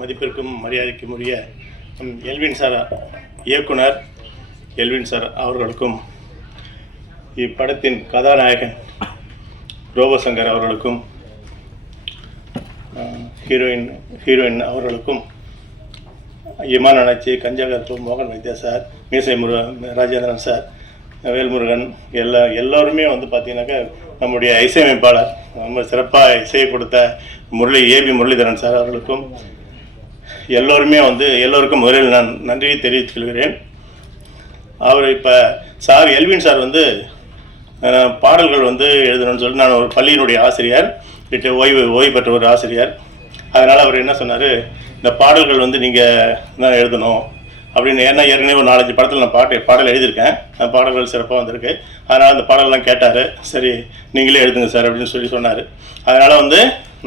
மதிப்பிற்கும் மரியாதைக்கும் உரிய எல்வின் சார் இயக்குனர் எல்வின் சார் அவர்களுக்கும் இப்படத்தின் கதாநாயகன் ரோபோசங்கர் அவர்களுக்கும் ஹீரோயின் அவர்களுக்கும் இமான் அண்ணாச்சி, கஞ்சகற்பு, மோகன் வைத்தியா சார், மீசை ராஜேந்திரன் சார், வேல்முருகன் எல்லோருமே பார்த்திங்கனாக்கா நம்முடைய இசையமைப்பாளர் ரொம்ப சிறப்பாக இசையை கொடுத்த ஏபி முரளிதரன் சார் அவர்களுக்கும் எல்லோருக்கும் முதலில் நான் நன்றியை தெரிவித்துக் கொள்கிறேன். அவர் இப்போ சார் எல்வின் சார் பாடல்கள் எழுதணும்னு சொல்லி நான் ஒரு பள்ளியினுடைய ஆசிரியர், ஓய்வு பெற்ற ஒரு ஆசிரியர். அதனால் அவர் என்ன சொன்னார், இந்த பாடல்கள் நீங்கள் தான் எழுதணும் அப்படின்னு. ஏன்னா ஏற்கனவே ஒரு 4-5 படத்தில் நான் பாடல் எழுதியிருக்கேன். பாடல்கள் சிறப்பாக வந்திருக்கு. அதனால் அந்த பாடல்லாம் கேட்டார். சரி நீங்களே எழுதுங்க சார் அப்படின்னு சொன்னார். அதனால்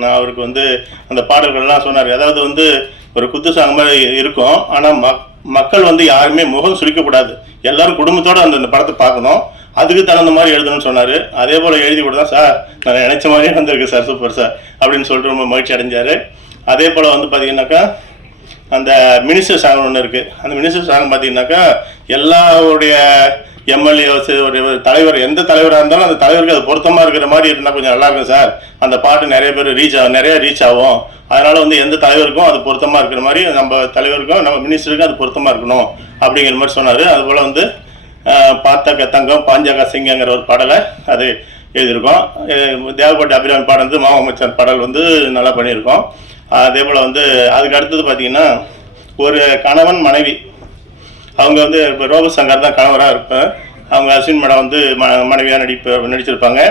நான் அவருக்கு அந்த பாடல்கள்லாம் சொன்னார். அதாவது ஒரு குத்து சாங் மாதிரி இருக்கும். ஆனால் மக்கள் யாருமே முகம் சுளிக்கக்கூடாது, எல்லோரும் குடும்பத்தோடு அந்த படத்தை பார்க்கணும், அதுக்கு தகுந்த மாதிரி எழுதணும்னு சொன்னார். அதே போல் எழுதி கொடுத்தா சார் நான் நினச்ச மாதிரியே வந்திருக்கு சார், சூப்பர் சார் அப்படின்னு சொல்லிட்டு ரொம்ப மகிழ்ச்சி அடைஞ்சார். அதே போல் பார்த்தீங்கன்னாக்கா அந்த மினிஸ்டர் சாங் ஒன்று இருக்குது. அந்த மினிஸ்டர் சாங் பார்த்தீங்கன்னாக்கா எல்லாருடைய எம்எல்ஏ ஒரு தலைவர், எந்த தலைவராக இருந்தாலும் அந்த தலைவருக்கு அது பொருத்தமாக இருக்கிற மாதிரி இருந்தால் கொஞ்சம் நல்லாயிருக்கும் சார். அந்த பாட்டு நிறைய பேர் நிறைய ரீச் ஆகும். அதனால் எந்த தலைவருக்கும் அது பொருத்தமாக இருக்கிற மாதிரி நம்ம தலைவருக்கும் நம்ம மினிஸ்டருக்கும் அது பொருத்தமாக இருக்கணும் அப்படிங்கிற மாதிரி சொன்னார். அதுபோல் பார்த்த தங்கம் பாஞ்சாக சிங்கங்கிற ஒரு பாடலை அது எழுதியிருக்கோம். தேவக்கோட்டை அபிராமி பாடல் மாமச்சன் பாடல் நல்லா பண்ணியிருக்கோம். அதே போல் அதுக்கு அடுத்தது பார்த்திங்கன்னா ஒரு கணவன் மனைவி, அவங்க இப்போ ரோபோசங்கர் தான் கணவராக இருப்பேன். அவங்க அஸ்வின் மேடம் மனைவியாக நடிச்சிருப்பாங்க.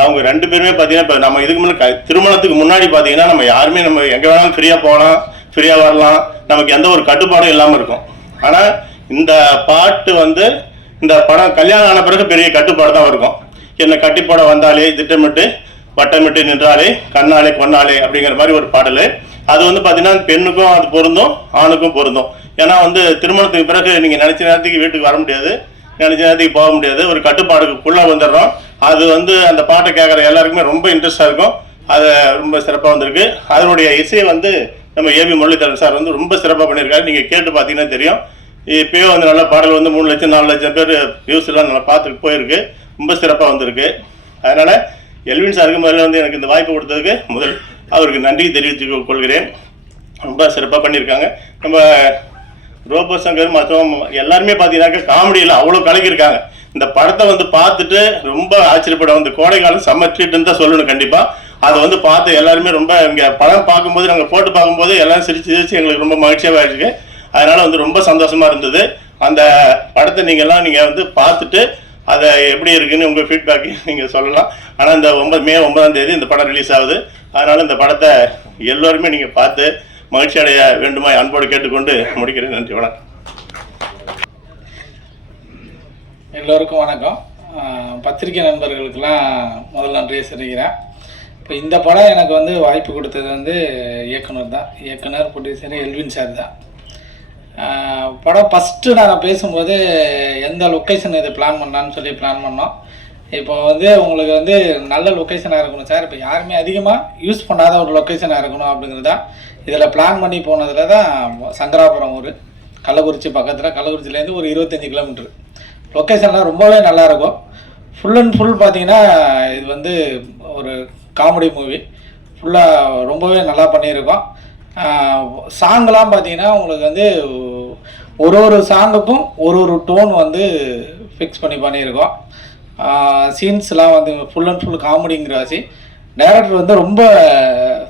அவங்க 2 பேருமே பார்த்தீங்கன்னா இப்போ நம்ம இதுக்கு முன்னாடி திருமணத்துக்கு முன்னாடி பார்த்தீங்கன்னா நம்ம யாருமே நம்ம எங்கே வேணாலும் ஃப்ரீயாக போகலாம், ஃப்ரீயாக வரலாம், நமக்கு எந்த ஒரு கட்டுப்பாடும் இல்லாமல் இருக்கும். ஆனால் இந்த பாட்டு இந்த படம் கல்யாணம் ஆன பிறகு பெரிய கட்டுப்பாடு தான் இருக்கும். என்ன கட்டிப்பாட வந்தாலே திட்டமிட்டு வட்டமிட்டு நின்றாலே கண்ணாலே கொன்னாலே அப்படிங்கிற மாதிரி ஒரு பாடல். அது பார்த்தீங்கன்னா பெண்ணுக்கும் அது பொருந்தும், ஆணுக்கும் பொருந்தும். ஏன்னா திருமணத்துக்கு பிறகு நீங்கள் நினச்ச நேரத்துக்கு வீட்டுக்கு வர முடியாது, நினச்ச நேரத்துக்கு போக முடியாது, ஒரு கட்டுப்பாடுக்குள்ளே வந்துடுறோம். அது அந்த பாட்டை கேட்குற எல்லாருக்குமே ரொம்ப இன்ட்ரெஸ்டாக இருக்கும். அது ரொம்ப சிறப்பாக வந்திருக்கு. அதனுடைய இசையை நம்ம ஏபி முரளிதரன் சார் ரொம்ப சிறப்பாக பண்ணியிருக்காரு. நீங்கள் கேட்டு பார்த்தீங்கன்னா தெரியும். இப்போயே நல்ல பாடல் 3 லட்சம் 4 லட்சம் பேர் வியூஸ் எல்லாம் நல்லா பார்த்துட்டு போயிருக்கு. ரொம்ப சிறப்பாக வந்திருக்கு. அதனால் எல்வின் சாருக்கு முதல்ல எனக்கு இந்த வாய்ப்பு கொடுத்ததுக்கு அவருக்கு நன்றி தெரிவித்துக் கொள்கிறேன். ரொம்ப சிறப்பாக பண்ணியிருக்காங்க. நம்ம ரோபோசங்கர் மற்றும் எல்லாருமே பார்த்தீங்கன்னாக்கா காமெடியில் அவ்வளோ கலக்கியிருக்காங்க. இந்த படத்தை பார்த்துட்டு ரொம்ப ஆச்சரியப்படும். கோடை காலம் சம்மர் ட்ரீட்னு தான் சொல்லணும். கண்டிப்பாக அதை பார்த்து எல்லாருமே ரொம்ப இங்கே படம் பார்க்கும்போது நாங்கள் போட்டு பார்க்கும்போது எல்லாம் சிரிச்சு எங்களுக்கு ரொம்ப மகிழ்ச்சியாக இருக்குது. அதனால் ரொம்ப சந்தோஷமாக இருந்தது. அந்த படத்தை நீங்கள் பார்த்துட்டு அதை எப்படி இருக்குன்னு உங்கள் ஃபீட்பேக்கு நீங்கள் சொல்லலாம். ஆனால் இந்த மே 9ஆம் தேதி இந்த படம் ரிலீஸ் ஆகுது. அதனால் இந்த படத்தை எல்லோருமே நீங்கள் பார்த்து மகிழ்ச்சி அடைய வேண்டுமா அன்போடு கேட்டுக்கொண்டு முடிக்கிறேன். நன்றி, வணக்கம். எல்லோருக்கும் வணக்கம். பத்திரிகை நண்பர்களுக்கெல்லாம் முதல் நன்றியை தெரிவிக்கிறேன். இப்போ இந்த படம் எனக்கு வாய்ப்பு கொடுத்தது இயக்குனர் தான், இயக்குனர் ப்ரொடியூசர் எல்வின் சார் தான். படம் ஃபஸ்ட்டு நாங்கள் பேசும்போது எந்த லொக்கேஷன் இது பிளான் பண்ணலான்னு சொல்லி பிளான் பண்ணோம். இப்போ உங்களுக்கு நல்ல லொக்கேஷனாக இருக்கணும் சார், இப்போ யாருமே அதிகமாக யூஸ் பண்ணாத ஒரு லொக்கேஷனாக இருக்கணும் அப்படிங்கிறது தான் இதில் பிளான் பண்ணி போனதில் தான். சங்கராபுரம் ஊர், கள்ளக்குறிச்சி பக்கத்தில், கள்ளக்குறிச்சிலேருந்து ஒரு 25 கிலோமீட்டர். லொக்கேஷன்லாம் ரொம்பவே நல்லாயிருக்கும். ஃபுல் அண்ட் ஃபுல் பார்த்தீங்கன்னா இது ஒரு காமெடி மூவி. ஃபுல்லாக ரொம்பவே நல்லா பண்ணியிருக்கோம். சாங்கெலாம் பார்த்தீங்கன்னா உங்களுக்கு ஒரு சாங்குக்கும் ஒரு டோன் ஃபிக்ஸ் பண்ணியிருக்கோம். சீன்ஸ்லாம் ஃபுல் அண்ட் ஃபுல் காமெடிங்கிற வாசி. டைரக்டர் ரொம்ப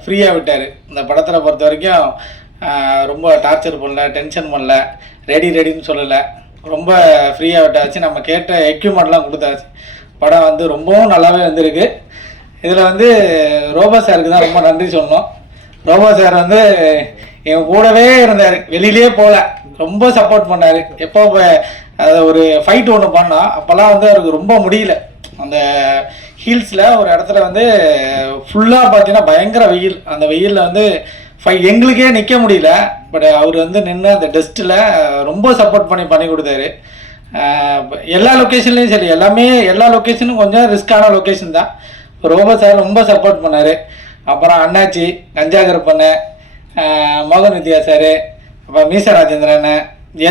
ஃப்ரீயாக விட்டார். இந்த படத்தில் பொறுத்த வரைக்கும் ரொம்ப டார்ச்சர் பண்ணல, டென்ஷன் பண்ணல, ரெடின்னு சொல்லலை. ரொம்ப ஃப்ரீயாக விட்டாச்சு. நம்ம கேட்ட எக்யூப்மெண்ட்லாம் கொடுத்தாச்சு. படம் ரொம்பவும் நல்லாவே வந்திருக்கு. இதில் ரோபோ சாருக்கு தான் ரொம்ப நன்றி சொல்லணும். ரோபோ சார் என் கூடவே இருந்தார், வெளியிலே போகல, ரொம்ப சப்போர்ட் பண்ணார். எப்போ அதை ஒரு ஃபைட் ஒன்று பண்ணோம், அப்போல்லாம் அவருக்கு ரொம்ப முடியல. அந்த ஹீல்ஸில் ஒரு இடத்துல ஃபுல்லாக பார்த்தீங்கன்னா பயங்கர வெயில். அந்த வெயிலில் எங்களுக்கே நிற்க முடியல. பட் அவர் நின்று அந்த டஸ்ட்டில் ரொம்ப சப்போர்ட் பண்ணி கொடுத்தாரு. எல்லா லொக்கேஷன்லேயும் சரி, எல்லா லொக்கேஷனும் கொஞ்சம் ரிஸ்க்கான லொக்கேஷன் தான். ரோபோ சார் ரொம்ப சப்போர்ட் பண்ணார். அப்புறம் அண்ணாச்சி, கஞ்சாகரப்பண்ண, மோகன் வித்யா சார், அப்போ மீச ராஜேந்திரன்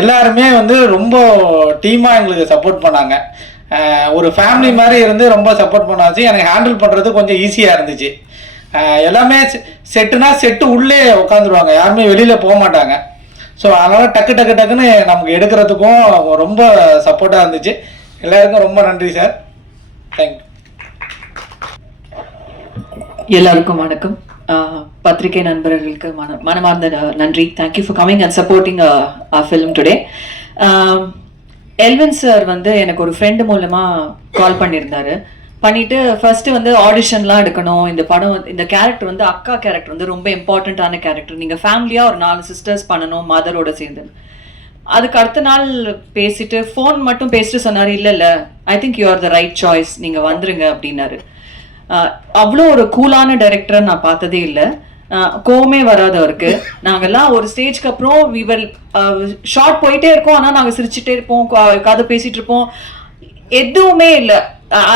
எல்லாருமே வந்து ரொம்ப டீமாக எங்களுக்கு சப்போர்ட் பண்ணாங்க. ஒரு ஃபேமிலி மாதிரி இருந்து ரொம்ப சப்போர்ட் பண்ணாச்சு. எனக்கு ஹேண்டில் பண்ணுறது கொஞ்சம் ஈஸியாக இருந்துச்சு. எல்லாமே செட்டுனா செட்டு உள்ளே உட்காந்துருவாங்க, யாருமே வெளியில் போக மாட்டாங்க. ஸோ அதனால் டக்குன்னு நமக்கு எடுக்கிறதுக்கும் ரொம்ப சப்போர்ட்டாக இருந்துச்சு. எல்லாருக்கும் ரொம்ப நன்றி சார். தேங்க்யூ. எல்லாருக்கும் வணக்கம். பத்திரிகை நண்பர்களுக்கு மனமார்ந்த நன்றி. Thank you for coming and supporting film today. Elvin sir வந்து எனக்கு ஒரு ஃப்ரெண்டு மூலமாக கால் பண்ணிட்டு ஃபர்ஸ்ட் வந்து ஆடிஷன்லாம் எடுக்கணும். இந்த படம் இந்த கேரக்டர் வந்து அக்கா கேரக்டர் வந்து ரொம்ப இம்பார்ட்டண்ட்டான கேரக்டர். நீங்கள் ஃபேமிலியாக ஒரு 4 சிஸ்டர்ஸ் பண்ணணும் மதரோட சேர்ந்து. அதுக்கு அடுத்த நாள் பேசிட்டு ஃபோன் மட்டும் பேசிட்டு சொன்னார், இல்லை I think you are the right choice, நீங்கள் வந்துருங்க அப்படின்னாரு. அவ்வளோ ஒரு கூலான டைரக்டரை நான் பார்த்ததே இல்லை. கோவமே வராது அவருக்கு. நாங்கெல்லாம் ஒரு ஸ்டேஜ்க்கு அப்புறம் ஷார்ட் போயிட்டே இருக்கோம், ஆனால் நாங்கள் சிரிச்சுட்டே இருப்போம், கதை பேசிட்டு இருப்போம், எதுவுமே இல்லை.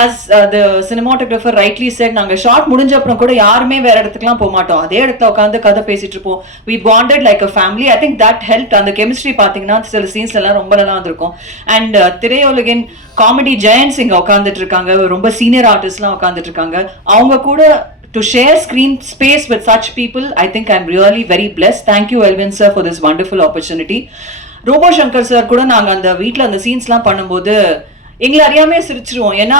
ஆஸ் த சினிமாட்டோகிராஃபர் ரைட்லி செட், நாங்கள் ஷார்ட் முடிஞ்ச அப்புறம் கூட யாருமே வேற இடத்துக்குலாம் போக மாட்டோம், அதே இடத்துல உட்காந்து கதை பேசிட்டு இருப்போம். We bonded like a family. I think that help. அந்த கெமிஸ்ட்ரி பார்த்தீங்கன்னா சில சீன்ஸ்ல எல்லாம் ரொம்ப நல்லா வந்திருக்கும். அண்ட் திரையுலகின் காமெடி ஜெயன்ட்ஸ் இங்கே உட்காந்துட்டு இருக்காங்க, ரொம்ப சீனியர் ஆர்டிஸ்ட்லாம் உட்காந்துட்டு இருக்காங்க. அவங்க கூட to share screen space with such people, I think I'm really very blessed. Thank you Elvin sir for this wonderful opportunity. Robo Shankar sir கூட நாங்க அந்த வீட்ல அந்த சீன்ஸ்லாம் பண்ணும்போது எங்களை அறியாமே சிரிச்சிருவோம். ஏன்னா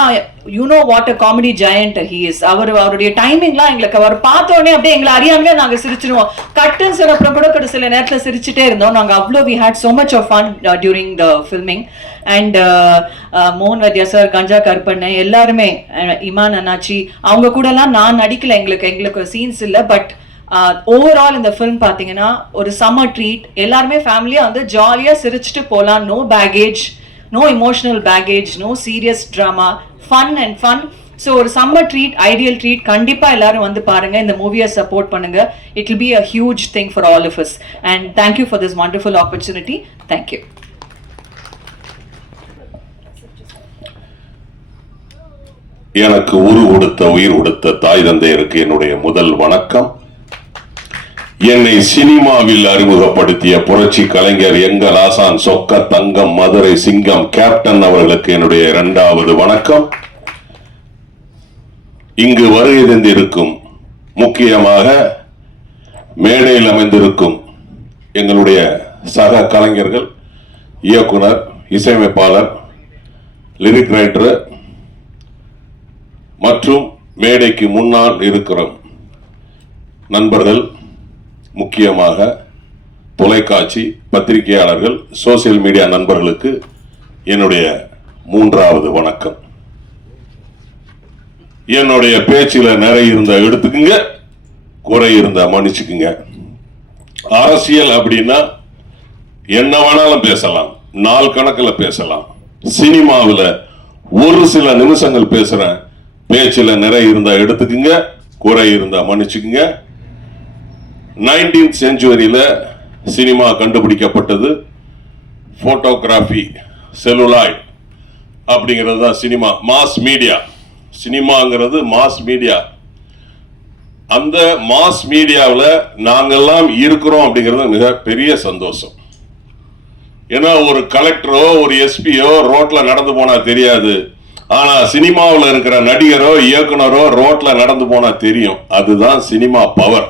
you know what a comedy giant he is. அவருடைய டைமிங்லாம் எங்களுக்கு அவர் பார்த்த உடனே அப்படியே எங்களை அறியாமே நாங்கள் சிரிச்சிருவோம். கட்டன் சார் அப்புறம் கூட சில நேரத்தில் சிரிச்சுட்டே இருந்தோம். நாங்கள் அவ்வளோ we had so much of fun during the filming. And மோகன் வத்யா சார், கஞ்சா கருப்பண்ண, எல்லாருமே, இமான் அண்ணாச்சி, அவங்க கூடலாம் நான் நடிக்கல, எங்களுக்கு சீன்ஸ் இல்லை. பட் ஓவரால் இந்த ஃபிலிம் பார்த்தீங்கன்னா ஒரு சம்மர் ட்ரீட். எல்லாருமே ஃபேமிலியாக வந்து ஜாலியாக சிரிச்சுட்டு போகலாம். No baggage, no emotional baggage, no serious drama, fun and fun. So ஒரு சம்மர் ட்ரீட், ஐடியல் ட்ரீட். கண்டிப்பா எல்லாரும் வந்து பாருங்க, இந்த மூவியை சப்போர்ட் பண்ணுங்க. It will be a huge thing for all of us. And thank you for this wonderful opportunity. Thank you. எனக்கு உயிர் கொடுத்த தாய் தந்தையருக்கு என்னுடைய முதல் வணக்கம். என்னை சினிமாவில் அறிமுகப்படுத்திய புரட்சி கலைஞர் எங்கள் ஆசான் சொக்க தங்கம் மதுரை சிங்கம் கேப்டன் அவர்களுக்கு என்னுடைய 2வது வணக்கம். இங்கு வருகை தந்திருக்கும், முக்கியமாக மேடையில் அமைந்திருக்கும் எங்களுடைய சக கலைஞர்கள், இயக்குனர், இசையமைப்பாளர், லிரிக் ரைட்டர் மற்றும் மேடைக்கு முன்னால் இருக்கிற நண்பர்கள், முக்கியமாக தொலைக்காட்சி பத்திரிகையாளர்கள், சோசியல் மீடியா நண்பர்களுக்கு என்னுடைய 3வது வணக்கம். என்னுடைய பேச்சில நிறைய இருந்தா எடுத்துக்குங்க, குறை இருந்தா மன்னிச்சுக்குங்க. அரசியல் அப்படின்னா என்ன வேணாலும் பேசலாம், நாள் கணக்கில் பேசலாம். சினிமாவில் ஒரு சில நிமிஷங்கள் பேசுறேன், பேச்சில நிறைய இருந்தா எடுத்துக்குங்க, குறை இருந்தா மன்னிச்சுக்குங்க. 19th செஞ்சுரியில சினிமா கண்டுபிடிக்கப்பட்டது. போட்டோகிராஃபி, செல்லுலாய்ட் அப்படிங்கிறது தான் சினிமா. மாஸ் மீடியா, சினிமாங்கிறது மாஸ் மீடியா. அந்த மாஸ் மீடியாவில் நாங்கெல்லாம் இருக்கிறோம் அப்படிங்கிறது மிக பெரிய சந்தோஷம். ஏன்னா ஒரு கலெக்டரோ ஒரு எஸ்பியோ ரோட்ல நடந்து போனா தெரியாது, ஆனா சினிமாவில் இருக்கிற நடிகரோ இயக்குனரோ ரோட்ல நடந்து போனா தெரியும். அதுதான் சினிமா பவர்.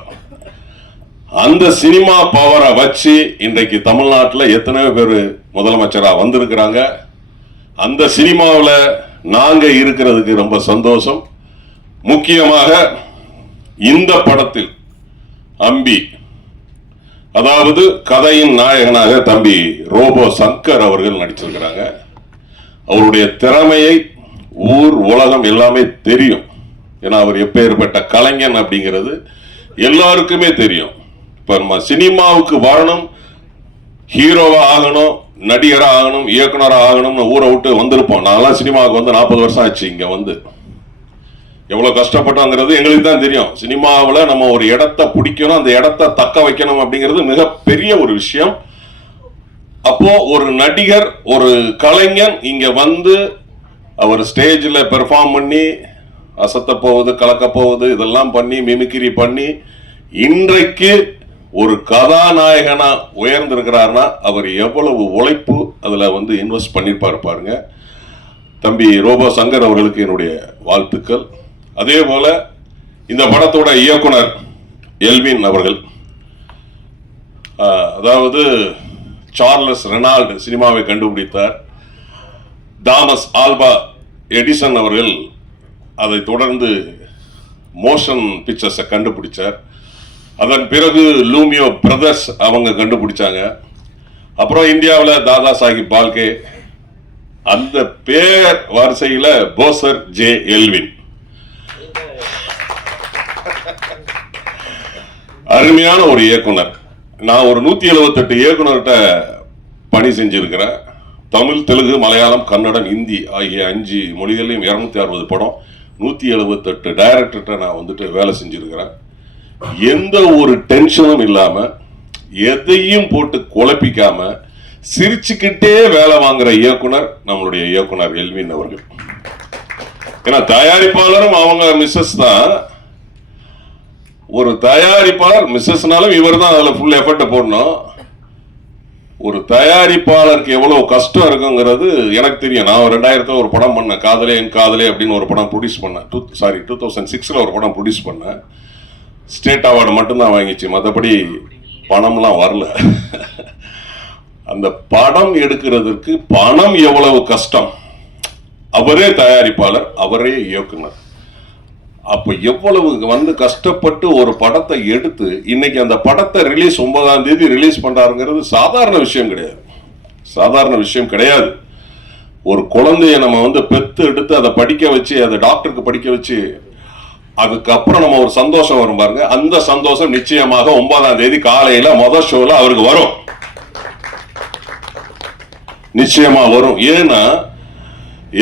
அந்த சினிமா பவரை வச்சு இன்றைக்கு தமிழ்நாட்டில் எத்தனையோ பேர் முதலமைச்சராக வந்திருக்கிறாங்க. அந்த சினிமாவில் நாங்க இருக்கிறதுக்கு ரொம்ப சந்தோஷம். முக்கியமாக இந்த படத்தில் அம்பி, அதாவது கதையின் நாயகனாக தம்பி ரோபோ சங்கர் அவர்கள் நடிச்சிருக்கிறாங்க. அவருடைய திறமையை ஊர் உலகம் எல்லாமே தெரியும். ஏன்னா அவர் எப்பேற்பட்ட கலைஞன் அப்படிங்கிறது எல்லாருக்குமே தெரியும். இப்ப நம்ம சினிமாவுக்கு வரணும், ஹீரோவா ஆகணும், நடிகரா ஆகணும், இயக்குனரா ஆகணும்னு ஊரை விட்டு வந்திருப்போம். நாங்கெல்லாம் சினிமாவுக்கு வந்து 40 வருஷம் ஆச்சு. இங்க வந்து எவ்வளவு கஷ்டப்பட்டோங்கிறது எங்களுக்கு தான் தெரியும். சினிமாவில் நம்ம ஒரு இடத்தை பிடிக்கணும், அந்த இடத்தை தக்க வைக்கணும் அப்படிங்கிறது மிகப்பெரிய ஒரு விஷயம். அப்போ ஒரு நடிகர், ஒரு கலைஞன் இங்க வந்து அவர் ஸ்டேஜில் பெர்ஃபார்ம் பண்ணி அசத்த போகுது, கலக்க போகுது, இதெல்லாம் பண்ணி மிமிக்ரி பண்ணி இன்றைக்கு ஒரு கதாநாயகனா உயர்ந்திருக்கிறாருன்னா அவர் எவ்வளவு உழைப்பு அதுல வந்து இன்வெஸ்ட் பண்ணிருப்பாரு பாருங்க. தம்பி ரோபோ சங்கர் அவர்களுக்கு என்னுடைய வாழ்த்துக்கள். அதே போல இந்த படத்தோட இயக்குனர் எல்வின் அவர்கள், அதாவது சார்லஸ் ரெனால்டு சினிமாவை கண்டுபிடித்தார். தாமஸ் ஆல்வா எடிசன் அவர்கள் அதை தொடர்ந்து மோஷன் பிக்சர்ஸை கண்டுபிடிச்சார். அதன் பிறகு லூமியோ பிரதர்ஸ் அவங்க கண்டுபிடிச்சாங்க. அப்புறம் இந்தியாவில் தாதா சாஹிப் பால்கே, அந்த பேர் வரிசையில் போசர் ஜே எல்வின். அருமையான ஒரு இயக்குனர். நான் ஒரு 178 இயக்குனர்கிட்ட பணி செஞ்சிருக்கிறேன். தமிழ், தெலுங்கு, மலையாளம், கன்னடம், ஹிந்தி ஆகிய 5 மொழிகளையும் 260 படம், 178 டைரக்டர்கிட்ட நான் வந்துட்டு வேலை செஞ்சிருக்கிறேன். எந்த ஒரு டென்ஷனும் இல்லாம, எதையும் போட்டு குழப்பிக்காம, சிரிச்சுக்கிட்டே வேலை வாங்குற இயக்குனர் நம்மளுடைய இயக்குனர் எல்வின் அவர்கள். ஏன்னா தயாரிப்பாளரும் அவங்க மிஸ்ஸஸ் தான். ஒரு தயாரிப்பாளர் மிஸ்ஸஸ்னாலும் இவர் தான் அதுல ஃபுல் எஃபர்ட் போடணும். ஒரு தயாரிப்பாளருக்கு எவ்வளவு கஷ்டம் இருக்குங்கிறது எனக்கு தெரியும். நான் 2000 ஒரு படம் பண்ணேன், காதலே என் காதலே அப்படின்னு ஒரு படம் ப்ரொடியூஸ் பண்ணேன். 2006 ஒரு படம் ப்ரொடியூஸ் பண்ணேன். ஸ்டேட் அவார்டு மட்டும்தான் வாங்கிச்சு, மற்றபடி பணம்லாம் வரல. அந்த படம் எடுக்கிறதுக்கு பணம் எவ்வளவு கஷ்டம், அவரே தயாரிப்பாளர், அவரே இயக்குனர். அப்ப எவ்வளவு வந்து கஷ்டப்பட்டு ஒரு படத்தை எடுத்து இன்னைக்கு அந்த படத்தை ரிலீஸ் 9ஆம் தேதி ரிலீஸ் பண்றாருங்கிறது சாதாரண விஷயம் கிடையாது. சாதாரண விஷயம் கிடையாது. ஒரு குழந்தைய நம்ம வந்து பெத்து எடுத்து அதை படிக்க வச்சு, அதை டாக்டருக்கு படிக்க வச்சு, அதுக்கப்புறம் நம்ம ஒரு சந்தோஷம் வரும் பாருங்க. அந்த சந்தோஷம் நிச்சயமாக 9ஆம் தேதி காலையில முதல் ஷோல அவருக்கு வரும், நிச்சயமா வரும். ஏன்னா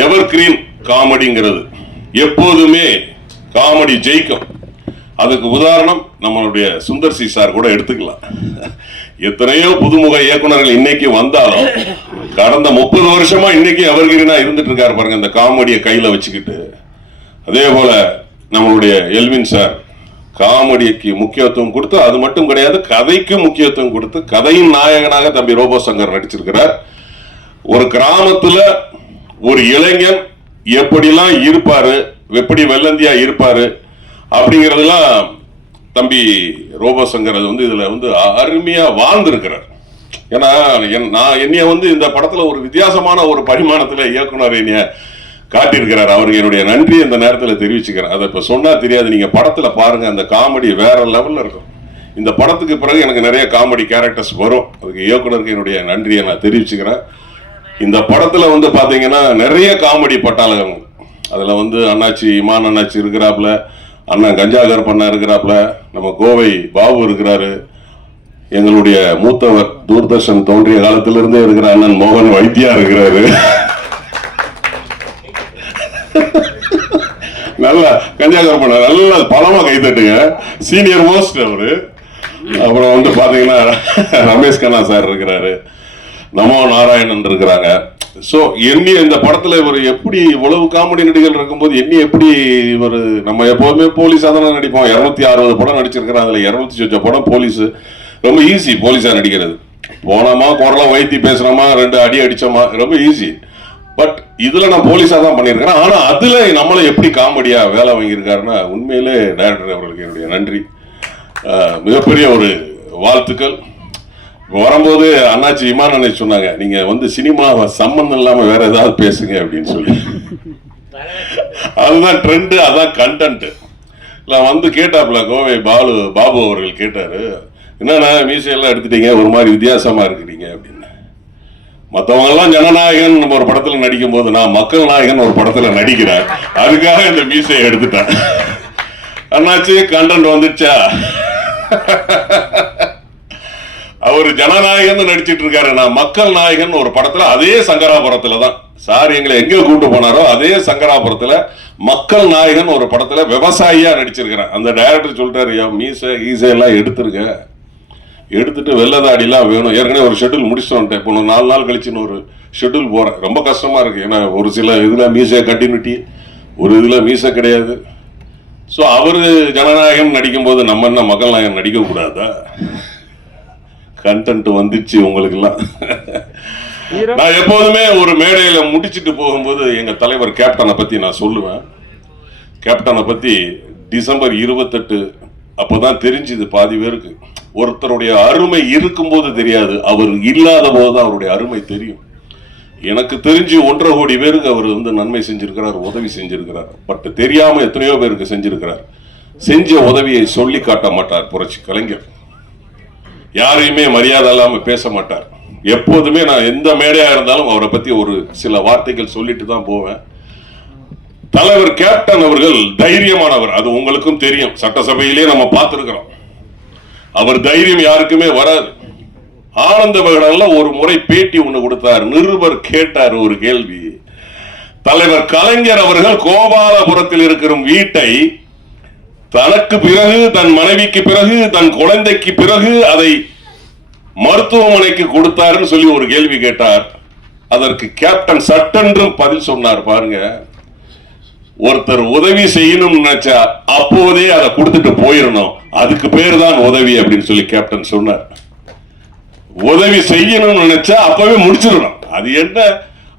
எவர் கிரீன் காமெடிங்கிறது எப்போதுமே காமெடி ஜெயிக்கும். அதுக்கு உதாரணம் நம்மளுடைய சுந்தர் சி சார் கூட எடுத்துக்கலாம். எத்தனையோ புதுமுக இயக்குனர்கள் இன்னைக்கு வந்தாலும் கடந்த 30 வருஷமா இன்னைக்கு எவர் கிரீனா இருந்துட்டு இருக்காரு பாருங்க, இந்த காமெடியை கையில வச்சுக்கிட்டு. அதே போல நம்மளுடைய எல்வின் சார் காமெடிக்கு முக்கியத்துவம் கொடுத்து, அது மட்டும் கிடையாது, கதைக்கு முக்கியத்துவம் கொடுத்து கதையின் நாயகனாக தம்பி ரோபோ சங்கர் நடிச்சிருக்கிறார். ஒரு கிராமத்துல ஒரு இளைஞன் எப்படிலாம் இருப்பாரு, எப்படி வெள்ளந்தியா இருப்பாரு அப்படிங்கறதெல்லாம் தம்பி ரோபோ சங்கர் அது வந்து இதுல வந்து அருமையா வாழ்ந்திருக்கிறார். ஏன்னா நான் என்னைய வந்து இந்த படத்துல ஒரு வித்தியாசமான ஒரு பரிமாணத்துல இயக்குனர் என்னைய காட்டியிருக்கிறார். அவருக்கு என்னுடைய நன்றி இந்த நேரத்தில் தெரிவிச்சுக்கிறேன். அதை இப்ப சொன்னா தெரியாது, நீங்க படத்துல பாருங்க, அந்த காமெடி வேற லெவல்ல இருக்கும். இந்த படத்துக்கு பிறகு எனக்கு நிறைய காமெடி கேரக்டர்ஸ் வரும். அதுக்கு இயக்குனருக்கு என்னுடைய நன்றியை நான் தெரிவிச்சுக்கிறேன். இந்த படத்துல வந்து பாத்தீங்கன்னா நிறைய காமெடி பட்டாளங்கள். அதுல வந்து அண்ணாச்சி இமான் அண்ணாச்சி இருக்கிறாப்புல, அண்ணன் கஞ்சாகர் பண்ண இருக்கிறாப்புல, நம்ம கோவை பாபு இருக்கிறாரு, எங்களுடைய மூத்தவர் தூர்தர்ஷன் தோன்றிய காலத்திலிருந்தே இருக்கிற அண்ணன் மோகன் வைத்தியா இருக்கிறாரு. நல்லா கஞ்சாகர் பண்ண நல்லா பலமா கைத்தட்டுங்க, சீனியர் மோஸ்ட் அவரு. அப்புறம் வந்து பாத்தீங்கன்னா ரமேஷ் கண்ணா சார் இருக்கிறாரு, நமோ நாராயணன் இருக்கிறாங்க. ஸோ எண்ணி இந்த படத்துல இவர் எப்படி இவ்வளவு காமெடி நடிகர்கள் இருக்கும்போது எண்ணி எப்படி இவர், நம்ம எப்போதுமே போலீஸா தானே நடிப்போம். 260 படம் நடிச்சிருக்கிறோம், அதுல 200 படம் போலீஸ். ரொம்ப ஈஸி போலீஸா நடிக்கிறது. போனோமா குரலை வைத்தி பேசுறோமா 2 அடி அடிச்சோமா, ரொம்ப ஈஸி. பட் இதுல நான் போலீஸா தான் பண்ணியிருக்கிறேன். ஆனா அதுல நம்மள எப்படி காமெடியா வேலை வாங்கியிருக்காருன்னா உண்மையிலே டைரக்டர் அவர்களுக்கு என்னுடைய நன்றி, மிகப்பெரிய ஒரு வாழ்த்துக்கள். வரும்போது அண்ணாச்சி இமான் அண்ணாச்சி சொன்னாங்க, நீங்க வந்து சினிமாவை சம்பந்தம் இல்லாம வேற ஏதாவது பேசுங்க அப்படின்னு சொல்லி. அதுதான் ட்ரெண்ட், அதான் கண்டென்ட். நான் வந்து கேட்டாப்ல கோவை பாபு அவர்கள் கேட்டாரு, என்னன்னா மீசையெல்லாம் எடுத்துட்டீங்க, ஒரு மாதிரி வித்தியாசமா இருக்கிறீங்க அப்படின்னு. மற்றவங்க எல்லாம் ஜனநாயகன் நம்ம ஒரு படத்துல நடிக்கும் போது நான் மக்கள் நாயகன் ஒரு படத்துல நடிக்கிறேன், அதுக்காக இந்த மீசையை எடுத்துட்டேன். அண்ணாச்சி கண்டென்ட் வந்துச்சா? அவர் ஜனநாயகன் நடிச்சிட்டு இருக்காரு, நான் மக்கள் நாயகன் ஒரு படத்துல, அதே சங்கராபுரத்துல தான் சார் எங்களை எங்க கூட்டு போனாரோ அதே சங்கராபுரத்துல மக்கள் நாயகன் ஒரு படத்துல விவசாயியா நடிச்சிருக்கிறேன். அந்த டைரக்டர் சொல்லிட்டாரு, மீசை ஈசையெல்லாம் எடுத்துருங்க, எடுத்துட்டு வெள்ளதாடிலாம் வேணும். ஏற்கனவே ஒரு ஷெட்யூல் முடிச்சுட்டு வந்துட்டேன், இப்போ 4 நாள் கழிச்சுன்னு ஒரு ஷெட்யூல் போறேன். ரொம்ப கஷ்டமா இருக்கு, ஏன்னா ஒரு சில இதுல மீசை கண்டினியூட்டி, ஒரு இதுல மீசை கிடையாது. ஸோ அவரு ஜனநாயகன் நடிக்கும் போது நம்ம என்ன மக்கள் நாயகன் நடிக்க கூடாதா? கண்டென்ட் வந்துச்சு உங்களுக்கெல்லாம். நான் எப்போதுமே ஒரு மேடையில முடிச்சுட்டு போகும்போது எங்க தலைவர் கேப்டனை பத்தி நான் சொல்லுவேன். கேப்டனை பத்தி டிசம்பர் 28 அப்போதான் தெரிஞ்சுது பாதி பேருக்கு. ஒருத்தருடைய அருமை இருக்கும்போது தெரியாது, அவர் இல்லாத போதுதான் அவருடைய அருமை தெரியும். எனக்கு தெரிஞ்சு 1.5 கோடி பேருக்கு அவர் நன்மை செஞ்சிருக்கிறார், உதவி செஞ்சிருக்கிறார். பட் தெரியாம எத்தனையோ பேருக்கு செஞ்சிருக்கிறார். செஞ்ச உதவியை சொல்லி காட்ட மாட்டார் புரட்சி கலைஞர். யாரையுமே மரியாதை இல்லாம பேச மாட்டார். எப்போதுமே நான் எந்த மேடையா இருந்தாலும் அவரை பத்தி ஒரு சில வார்த்தைகள் சொல்லிட்டு தான் போவேன். தலைவர் கேப்டன் அவர்கள் தைரியமானவர், அது உங்களுக்கும் தெரியும். சட்டசபையிலே நம்ம பார்த்திருக்கிறோம். அவர் தைரியம் யாருக்குமே வராது. ஆனந்த விகடன்ல ஒரு முறை பேட்டி ஒண்ணு கொடுத்தார். நிருபர் கேட்டார் ஒரு கேள்வி. தலைவர் கலைஞர் அவர்கள் கோபாலபுரத்தில் இருக்கிற வீட்டை தனக்கு பிறகு, தன் மனைவிக்கு பிறகு, தன் குழந்தைக்கு பிறகு அதை மருத்துவமனைக்கு கொடுத்தாருன்னு சொல்லி ஒரு கேள்வி கேட்டார். அதற்கு கேப்டன் சட்டென்றும் பதில் சொன்னார். பாருங்க, ஒருத்தர் உதவி செய்யணும்னு நினைச்சா அப்போதே அதை கொடுத்துட்டு போயிடணும், அதுக்கு பேர் தான் உதவி அப்படின்னு சொல்லி கேப்டன் சொன்னார். உதவி செய்யணும்னு நினைச்சா அப்பவே முடிச்சிடணும். அது என்ன,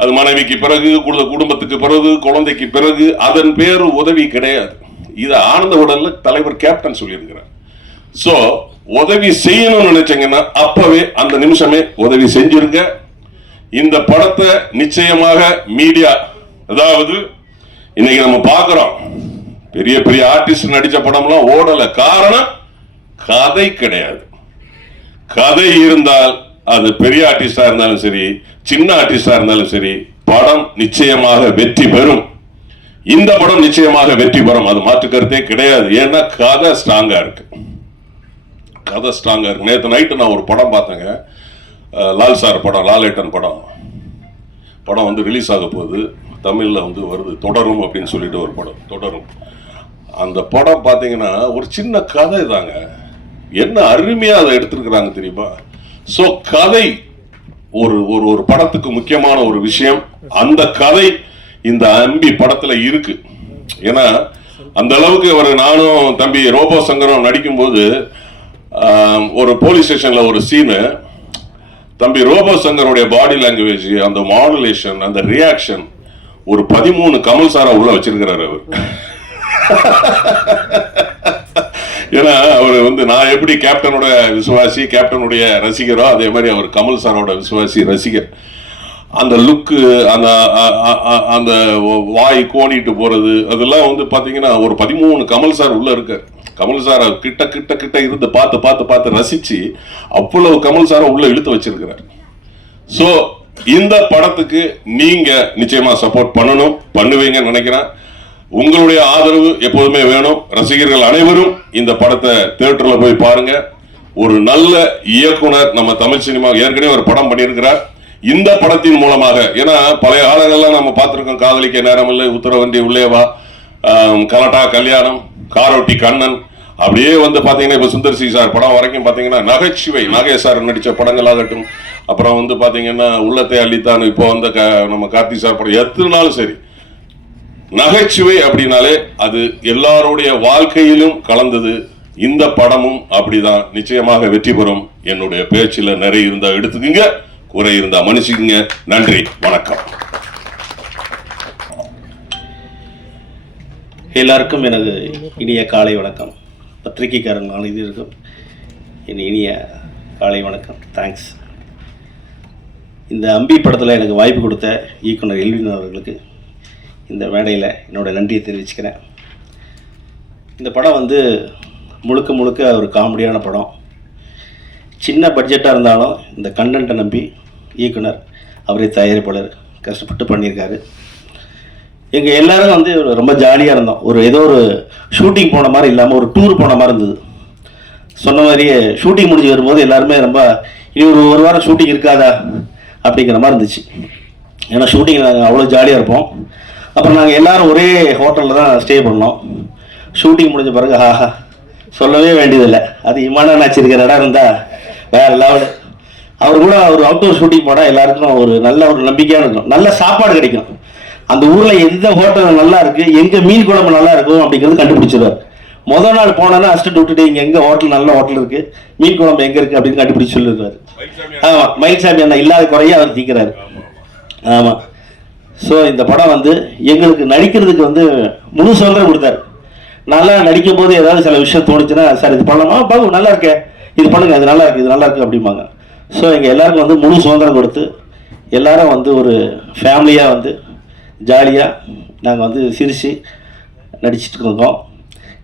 அது மனைவிக்கு பிறகு, குடும்பத்துக்கு பிறகு, குழந்தைக்கு பிறகு, அதன் பேரு உதவி கிடையாது. இது ஆனந்த விகடன்ல தலைவர் கேப்டன் சொல்லியிருக்கிறார். சோ உதவி செய்யணும்னு நினைச்சீங்கன்னா அப்பவே அந்த நிமிஷமே உதவி செஞ்சிருங்க. இந்த படத்தை நிச்சயமாக மீடியா, அதாவது இன்னைக்கு நம்ம பார்க்கிறோம் பெரிய பெரிய ஆர்டிஸ்ட் நடிச்ச படம்லாம் ஓடல. காரணம் கதை கிடையாது. கதை இருந்தால் அது பெரிய ஆர்டிஸ்டா இருந்தாலும் சரி, சின்ன ஆர்டிஸ்டா இருந்தாலும் சரி, படம் நிச்சயமாக வெற்றி பெறும். இந்த படம் நிச்சயமாக வெற்றி பெறும், அது மாற்று கருத்தே கிடையாது. ஏன்னா கதை ஸ்ட்ராங்கா இருக்கு. கதை ஸ்ட்ராங்கா இருக்கு. நேற்று நைட்டு நான் ஒரு படம் பார்த்தேங்க, லால் சார் படம், லாலேட்டன் படம். படம் ரிலீஸ் ஆக போகுது, தமிழ்ல வருது, தொடரும் அப்படின்னு சொல்லிட்டு ஒரு படம், தொடரும். அந்த படம் பார்த்தீங்கன்னா ஒரு சின்ன கதை தாங்க, என்ன அருமையா அதை எடுத்திருக்கிறாங்க தெரியுமா? சோ கதை ஒரு ஒரு படத்துக்கு முக்கியமான ஒரு விஷயம். அந்த கதை இந்த அம்பி படத்துல இருக்கு. ஏன்னா அந்த அளவுக்கு நானும் தம்பி ரோபோ சங்கரம் நடிக்கும் போது ஒரு போலீஸ் ஸ்டேஷன்ல ஒரு சீனு, தம்பி ரோபோ சங்கருடைய பாடி லாங்குவேஜ், அந்த மாடுலேஷன், அந்த ரியாக்ஷன், ஒரு 13 கமல் சாரா உள்ள வச்சிருக்கிறாரு அவர். ஏன்னா அவர் நான் எப்படி கேப்டனோட விசுவாசி, கேப்டனுடைய ரசிகரோ, அதே மாதிரி அவர் கமல் சாரோட விசுவாசி ரசிகர். அந்த லுக்கு, அந்த வாய் கோணிட்டு போறது, அதெல்லாம் பாத்தீங்கன்னா ஒரு 13 கமல் சார் உள்ள இருக்க. கமல் சார கிட்ட கிட்ட கிட்ட இருந்து பார்த்து பார்த்து பார்த்து ரசிச்சு அவ்வளவு கமல் சார உள்ள இழுத்து வச்சிருக்கிறார். சோ இந்த படத்துக்கு நீங்க நிச்சயமா சப்போர்ட் பண்ணணும், பண்ணுவீங்கன்னு நினைக்கிறேன். உங்களுடைய ஆதரவு எப்போதுமே வேணும். ரசிகர்கள் அனைவரும் இந்த படத்தை தியேட்டர்ல போய் பாருங்க. ஒரு நல்ல இயக்குனர் நம்ம தமிழ் சினிமா ஏற்கனவே ஒரு படம் பண்ணியிருக்கிறார். இந்த படத்தின் மூலமாக, ஏன்னா பழைய காலங்கள்லாம் நம்ம பார்த்திருக்கோம், காதலிக்க நேரமில்லை, உத்தரவண்டி உள்ளேவா, கலட்டா கல்யாணம், காரோட்டி கண்ணன், அப்படியே பாத்தீங்கன்னா இப்ப சுந்தர் சி சார் படம் வரைக்கும் பாத்தீங்கன்னா நகைச்சுவை, நாகேஷ் சார் நடிச்ச படங்கள் ஆகட்டும், அப்புறம் பாத்தீங்கன்னா உள்ளத்தை அள்ளித்தான், இப்போ நம்ம கார்த்தி சார் படம், எத்தனை நாளும் சரி, நகைச்சுவை அப்படின்னாலே அது எல்லாருடைய வாழ்க்கையிலும் கலந்தது. இந்த படமும் அப்படிதான், நிச்சயமாக வெற்றி பெறும். என்னுடைய பேச்சில் நிறைய இருந்தா எடுத்துக்கங்க, குறை இருந்தா மன்னிச்சுக்கங்க. நன்றி, வணக்கம். எல்லாருக்கும் எனது இனிய காலை வணக்கம். பத்திரிகைக்காரன் அனைவருக்கும் என் இனிய காலை வணக்கம். தேங்க்ஸ். இந்த அம்பி படத்தில் எனக்கு வாய்ப்பு கொடுத்த இயக்குனர் எல்வின் அவர்களுக்கு இந்த மேடையில் என்னோட நன்றியை தெரிவிச்சுக்கிறேன். இந்த படம் முழுக்க முழுக்க ஒரு காமெடியான படம். சின்ன பட்ஜெட்டாக இருந்தாலும் இந்த கண்டென்ட்டை நம்பி இயக்குனர், அவரே தயாரிப்பாளர் கஷ்டப்பட்டு பண்ணியிருக்காரு. எங்கள் எல்லோரும் ரொம்ப ஜாலியாக இருந்தோம். ஏதோ ஒரு ஷூட்டிங் போன மாதிரி இல்லாமல் ஒரு டூர் போன மாதிரி இருந்தது. சொன்ன மாதிரியே ஷூட்டிங் முடிஞ்சு வரும்போது எல்லாருமே ரொம்ப இனி ஒரு வாரம் ஷூட்டிங் இருக்காதா அப்படிங்கிற மாதிரி இருந்துச்சு. ஏன்னா ஷூட்டிங் நாங்கள் அவ்வளோ ஜாலியாக இருப்போம். அப்புறம் நாங்கள் எல்லோரும் ஒரே ஹோட்டலில் தான் ஸ்டே பண்ணோம். ஷூட்டிங் முடிஞ்ச பிறகு ஆஹா சொல்லவே வேண்டியதில்லை. அது இமானாச்சு இருக்கிற இடம் இருந்தால் வேறு லெவலு. அவர் கூட ஒரு அவுட்டோர் ஷூட்டிங் போனால் எல்லாருக்கும் ஒரு நல்ல ஒரு நம்பிக்கையாக இருக்கும், நல்ல சாப்பாடு கிடைக்கும். அந்த ஊரில் எந்த ஹோட்டல் நல்லா இருக்குது, எங்கே மீன் குழம்பு நல்லா இருக்கும் அப்படிங்கிறது கண்டுபிடிச்சிடுவார். முதல் நாள் போனோன்னா அசிஸ்டன்ட் விட்டுட்டு இங்கே எங்கே ஹோட்டல் நல்ல ஹோட்டல் இருக்குது, மீன் குழம்பு எங்கே இருக்குது அப்படின்னு கண்டுபிடிச்சி சொல்லிடுவார். ஆமாம், மயில்சாமி அண்ணா இல்லாத குறைய அவர் தீக்கிறாரு. ஆமாம். ஸோ இந்த படம் வந்து எங்களுக்கு நடிக்கிறதுக்கு வந்து முழு சுதந்திரம் கொடுத்தாரு. நல்லா நடிக்கும் போது ஏதாவது சில விஷயம் தோணுச்சுன்னா, சார் இது பண்ணலாமா, பாபு நல்லா இருக்கே, இது பண்ணுங்க, இது நல்லா இருக்குது, இது நல்லா இருக்குது அப்படிம்பாங்க. ஸோ எங்கள் எல்லாருக்கும் வந்து முழு சுதந்திரம் கொடுத்து எல்லாரும் வந்து ஒரு ஃபேமிலியாக வந்து ஜாலியாக நாங்கள் வந்து சிரித்து நடிச்சிட்டு இருக்கோம்.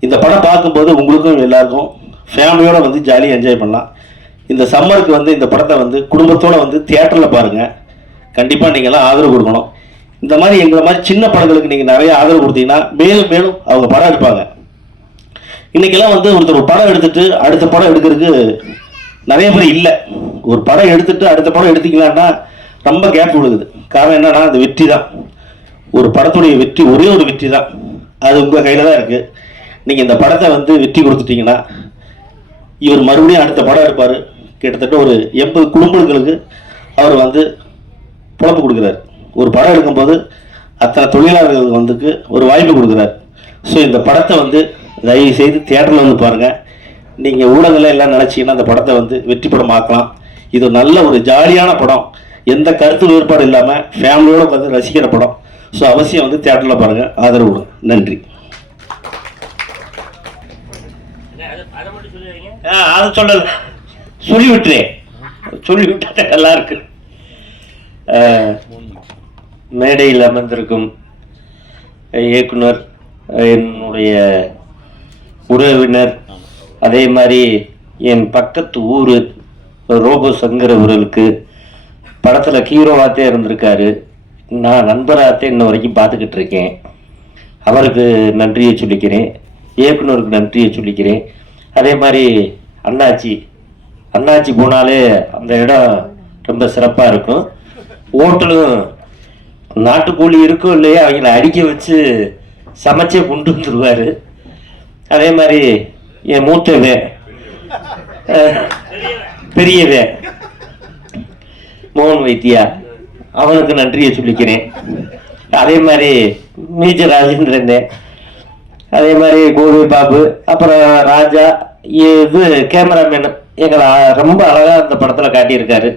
இந்த படம் பார்க்கும்போது உங்களுக்கும் எல்லாருக்கும் ஃபேமிலியோடு வந்து ஜாலியாக என்ஜாய் பண்ணலாம். இந்த சம்மருக்கு வந்து இந்த படத்தை வந்து குடும்பத்தோடு வந்து தியேட்டரில் பாருங்கள். கண்டிப்பாக நீங்கள்லாம் ஆதரவு கொடுக்கணும். இந்த மாதிரி எங்களை மாதிரி சின்ன படங்களுக்கு நீங்கள் நிறைய ஆதரவு கொடுத்தீங்கன்னா மேலும் மேலும் அவங்க படம் எடுப்பாங்க. இன்றைக்கெல்லாம் வந்து ஒருத்தர் படம் எடுத்துகிட்டு அடுத்த படம் எடுக்கிறதுக்கு நிறைய பேர் இல்லை. ஒரு படம் எடுத்துகிட்டு அடுத்த படம் எடுத்தீங்களான்னா ரொம்ப கேப் விழுகுது. காரணம் என்னன்னா, அந்த வெற்றி தான், ஒரு படத்துடைய வெற்றி ஒரே ஒரு வெற்றி தான், அது உங்கள் கையில் தான் இருக்குது. நீங்கள் இந்த படத்தை வந்து வெற்றி கொடுத்துட்டீங்கன்னா இவர் மறுபடியும் அடுத்த படம் எடுப்பார். கிட்டத்தட்ட ஒரு 80 குடும்பங்களுக்கு அவர் வந்து பொழப்பு கொடுக்குறாரு. ஒரு படம் எடுக்கும்போது அத்தனை தொழிலாளர்களுக்கு வந்துக்கு ஒரு வாய்ப்பு கொடுக்குறாரு. ஸோ இந்த படத்தை வந்து தயவு செய்து தியேட்டரில் வந்து பாருங்கள். நீங்கள் ஊடகங்கள் எல்லாம் நினச்சிங்கன்னா அந்த படத்தை வந்து வெற்றி படம் ஆக்கலாம். இது நல்ல ஒரு ஜாலியான படம், எந்த கருத்து வேறுபாடு இல்லாமல் ஃபேமிலியோடு வந்து ரசிக்கிற படம். ஸோ அவசியம் வந்து தியேட்டரில் பாருங்கள், ஆதரவு கொடுங்க. நன்றி. அதை சொல்லல, சொல்லிவிட்டேன் நல்லா இருக்கு. மேடையில் அமர்ந்திருக்கும் இயக்குனர், என்னுடைய உறவினர், அதே மாதிரி என் பக்கத்து ஊர் ரோபோ சங்கர் அவர்களுக்கு படத்தில் ஹீரோவாகத்தே இருந்திருக்காரு. நான் நண்பராகத்தே இன்ன வரைக்கும் பார்த்துக்கிட்டு இருக்கேன். அவருக்கு நன்றியை சொல்லிக்கிறேன், இயக்குனருக்கு நன்றியை சொல்லிக்கிறேன். அதே மாதிரி அண்ணாச்சி போனாலே அந்த இடம் ரொம்ப சிறப்பாக இருக்கும். ஹோட்டலும் நாட்டுக்கோழி இருக்கும் இல்லையா, அவங்கள அடிக்க வச்சு சமைச்சே கொண்டு வந்துடுவார். அதே மாதிரி என் மூத்தவே பெரியவே மோகன் வைத்தியா, அவனுக்கு நன்றியை சொல்லிக்கிறேன். அதே மாதிரி மேஜர் ராஜேந்திரன், அதே மாதிரி கோவி பாபு, அப்புறம் ராஜா, இது கேமராமேன் எங்களை ரொம்ப அழகாக அந்த படத்தில் காட்டியிருக்காரு.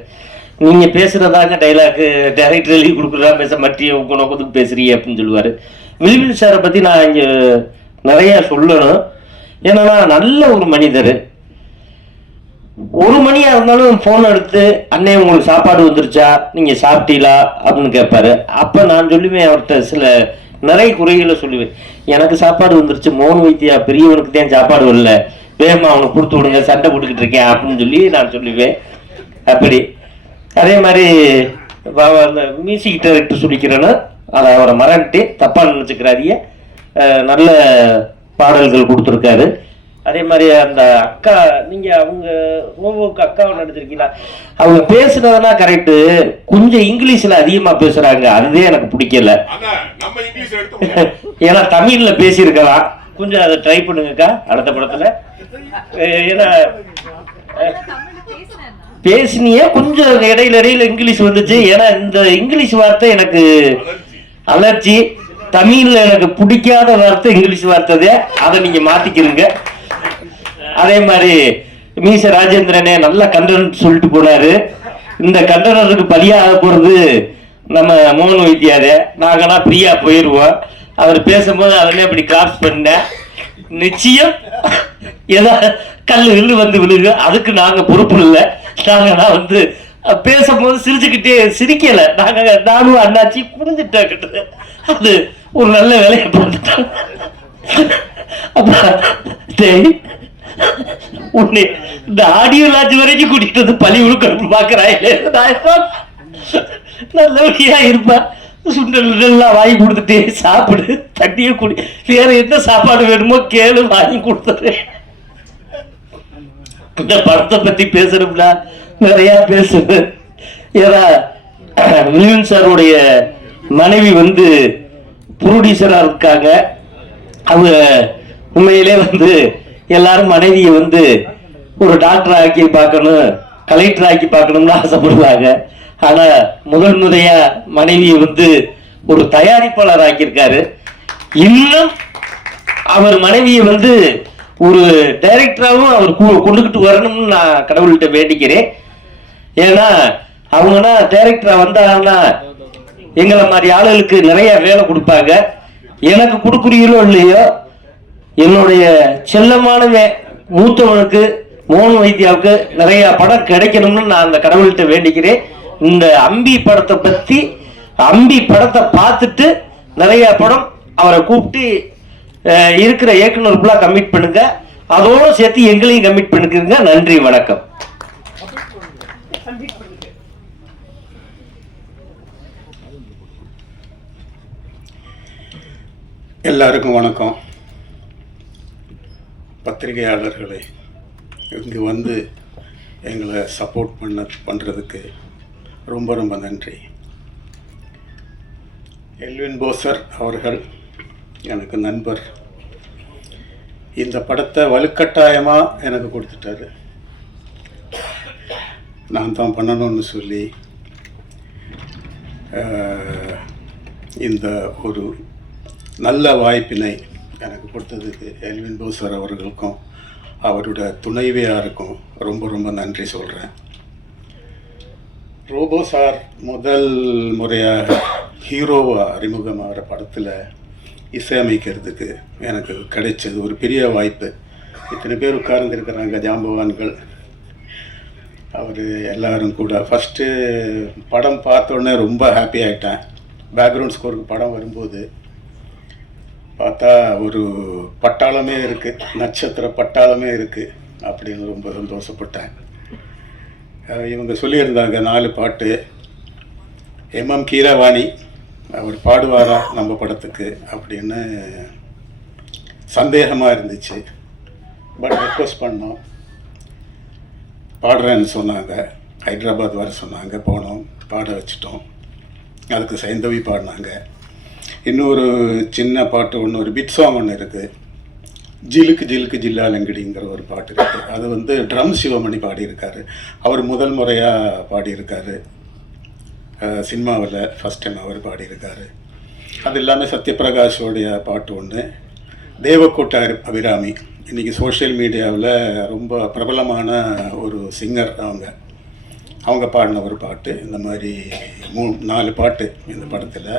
நீங்கள் பேசுகிறதாங்க டைலாக்கு டைரக்டர் எழுதி கொடுக்குறதா பேச மட்டிய நோக்கத்துக்கு பேசுகிறீங்க அப்படின்னு சொல்லுவார். வில்வில் சாரை பற்றி நான் இங்கே நிறையா சொல்லணும். ஏன்னா நல்ல ஒரு மனிதர். ஒரு மணியாக இருந்தாலும் ஃபோன் எடுத்து அண்ணே உங்களுக்கு சாப்பாடு வந்துருச்சா, நீங்கள் சாப்பிட்டீங்களா அப்படின்னு கேட்பாரு. அப்போ நான் சொல்லுவேன், அவர்கிட்ட சில நிறைய குறைகளை சொல்லுவேன். எனக்கு சாப்பாடு வந்துருச்சு, மோகன் வைத்தியா பெரியவனுக்கு தான் சாப்பாடு வரல, வேகமா அவனுக்கு கொடுத்து விடுங்க, சண்டை போட்டுக்கிட்டு இருக்கேன் அப்படின்னு சொல்லி நான் சொல்லுவேன். அப்படி அதே மாதிரி அந்த மியூசிக் டைரக்டர் சொல்லிக்கிறேன்னு அதை அவரை மறந்துட்டு தப்பாக நினச்சிக்கிறாரிய நல்ல பாடல்கள் கொடுத்துருக்காரு. அதே மாதிரி அந்த அக்கா, நீங்கள் அவங்க ரோபோக்கு அக்காவை நடிச்சிருக்கீங்களா, அவங்க பேசுனதுனா கரெக்டு, கொஞ்சம் இங்கிலீஷில் அதிகமாக பேசுகிறாங்க, அதுவே எனக்கு பிடிக்கல. ஏன்னா தமிழில் பேசியிருக்கலாம், கொஞ்சம் அதை ட்ரை பண்ணுங்கக்கா அடுத்த படத்தில். ஏன்னா பேசினிய கொஞ்சம் இடையில இங்கிலீஷ் வந்துச்சு. ஏன்னா இந்த இங்கிலீஷ் வார்த்தை எனக்கு அலர்ஜி. தமிழ்ல எனக்கு பிடிக்காத வார்த்தை இங்கிலீஷ் வார்த்தை, அதை நீங்க மாத்திக்கிறீங்க. அதே மாதிரி மீச ராஜேந்திரனே நல்ல கண்டனம் சொல்லிட்டு போனாரு. இந்த கண்டனத்துக்கு பலியாக போறது நம்ம மோகன் வைத்தியாரே. நாங்கன்னா ஃப்ரீயா போயிடுவோம். அவர் பேசும்போது அதெல்லாம் அப்படி கிராஸ் பண்ண நிச்சயம் ஏதாவது கல்லு வந்து விழுகு, அதுக்கு நாங்க பொறுப்பு இல்லை. நாங்கன்னா வந்து பேசும்போது சிரிக்கல, நானும் அண்ணாச்சி புரிஞ்சுட்டேன். அது ஒரு நல்ல வேலையை பார்த்துட்டாங்க. உன்னை இந்த ஆடியோ லாட்ஜ் வரைக்கும் கூட்டிட்டு வந்து பழி உழுக்க பாக்குறாங்க. நல்லபடியா இருப்பா, சுண்டல் வாங்கி கொடுத்துட்டு சாப்பிடு, தண்ணியை குடி, வேற எந்த சாப்பாடு வேணுமோ கேளு, வாங்கி கொடுத்துறேன். இந்த படத்தை பத்தி பேசணும்னா நிறைய பேசுது. ஏன்னா வில்லியன் சாருடைய மனைவி வந்து ப்ரொடியூசரா இருக்காங்க. அவங்க உண்மையிலே வந்து எல்லாரும் மனைவியை வந்து ஒரு டாக்டர் ஆக்கி பார்க்கணும், கலெக்டர் ஆக்கி பார்க்கணும்னு ஆசைப்படுவாங்க. ஆனா முதல் முறையா மனைவியை வந்து ஒரு தயாரிப்பாளர் ஆக்கியிருக்காரு. இன்னும் அவர் மனைவியை வந்து ஒரு டைரக்டராகவும் அவர் கொண்டுகிட்டு வரணும்னு நான் கடவுள்கிட்ட வேண்டிக்கிறேன். ஏன்னா அவங்கன்னா டைரக்டரா வந்தாங்கன்னா எங்களை மாதிரி ஆளுகளுக்கு நிறைய வேலை கொடுப்பாங்க. எனக்கு கொடுக்குறீங்களோ இல்லையோ, என்னுடைய செல்லமானவன் மூத்தவனுக்கு மோகன் வைத்தியாவுக்கு நிறைய படம் கிடைக்கணும்னு நான் அந்த கடவுள்கிட்ட வேண்டிக்கிறேன். இந்த அம்பி படத்தை பத்தி, அம்பி படத்தை பார்த்துட்டு நிறைய படம் அவரை கூப்பிட்டு இருக்கிற இயக்குனர் ஃபுல்லாக கமிட் பண்ணுங்க, அதோடு சேர்த்து எங்களையும் கமிட் பண்ணிக்கிறீங்க. நன்றி, வணக்கம். எல்லாருக்கும் வணக்கம். பத்திரிகையாளர்களை இங்கு வந்து எங்களை சப்போர்ட் பண்ணுறதுக்கு ரொம்ப ரொம்ப நன்றி. எல்வின் போசர் அவர்கள் எனக்கு நண்பர். இந்த படத்தை வலுக்கட்டாயமாக எனக்கு கொடுத்துட்டாரு. நான் தான் பண்ணணும்னு சொல்லி இந்த ஒரு நல்ல வாய்ப்பினை எனக்கு கொடுத்ததுக்கு எல்வின் போசர் அவர்களுக்கும் அவருடைய துணைவியாருக்கும் ரொம்ப ரொம்ப நன்றி சொல்கிறேன். ரோபோ சார் முதல் முறையாக ஹீரோவாக அறிமுகமாகிற படத்தில் இசையமைக்கிறதுக்கு எனக்கு கிடைச்சது ஒரு பெரிய வாய்ப்பு. இத்தனை பேர் உட்கார்ந்துருக்கிறாங்க ஜாம்பவான்கள். அவர் எல்லாரும் கூட ஃபஸ்ட்டு படம் பார்த்தோன்னே ரொம்ப ஹாப்பி ஆகிட்டேன். பேக்ரவுண்ட் ஸ்கோருக்கு படம் வரும்போது பார்த்தா ஒரு பட்டாளமே இருக்குது, நட்சத்திர பட்டாளமே இருக்குது அப்படின்னு ரொம்ப சந்தோஷப்பட்டேன். இவங்க சொல்லியிருந்தாங்க 4 பாட்டு. எம்எம் கீரவாணி அவர் பாடுவாரா நம்ம படத்துக்கு அப்படின்னு சந்தேகமாக இருந்துச்சு. பட் ரெக்வஸ்ட் பண்ணோம், பாடுறேன்னு சொன்னாங்க. ஹைதராபாத் வர சொன்னாங்க, போனோம், பாட வச்சிட்டோம். அதுக்கு சைந்தவி பாடினாங்க. இன்னொரு சின்ன பாட்டு ஒன்று, ஒரு பிட் சாங் ஒன்று இருக்குது, ஜிலுக்கு ஜிலுக்கு ஜில்லாலங்கடிங்கிற ஒரு பாட்டு இருக்குது. அது வந்து ட்ரம் சிவமணி பாடியிருக்காரு. அவர் முதல் முறையாக பாடியிருக்காரு சினிமாவில், ஃபஸ்ட் டைம் அவர் பாடியிருக்காரு. அது இல்லாமல் சத்யபிரகாஷோடைய பாட்டு ஒன்று, தேவக்கோட்டை அபிராமி, இன்றைக்கி சோஷியல் மீடியாவில் ரொம்ப பிரபலமான ஒரு சிங்கர். அவங்க பாடின ஒரு பாட்டு. இந்த மாதிரி 4 பாட்டு இந்த படத்தில்.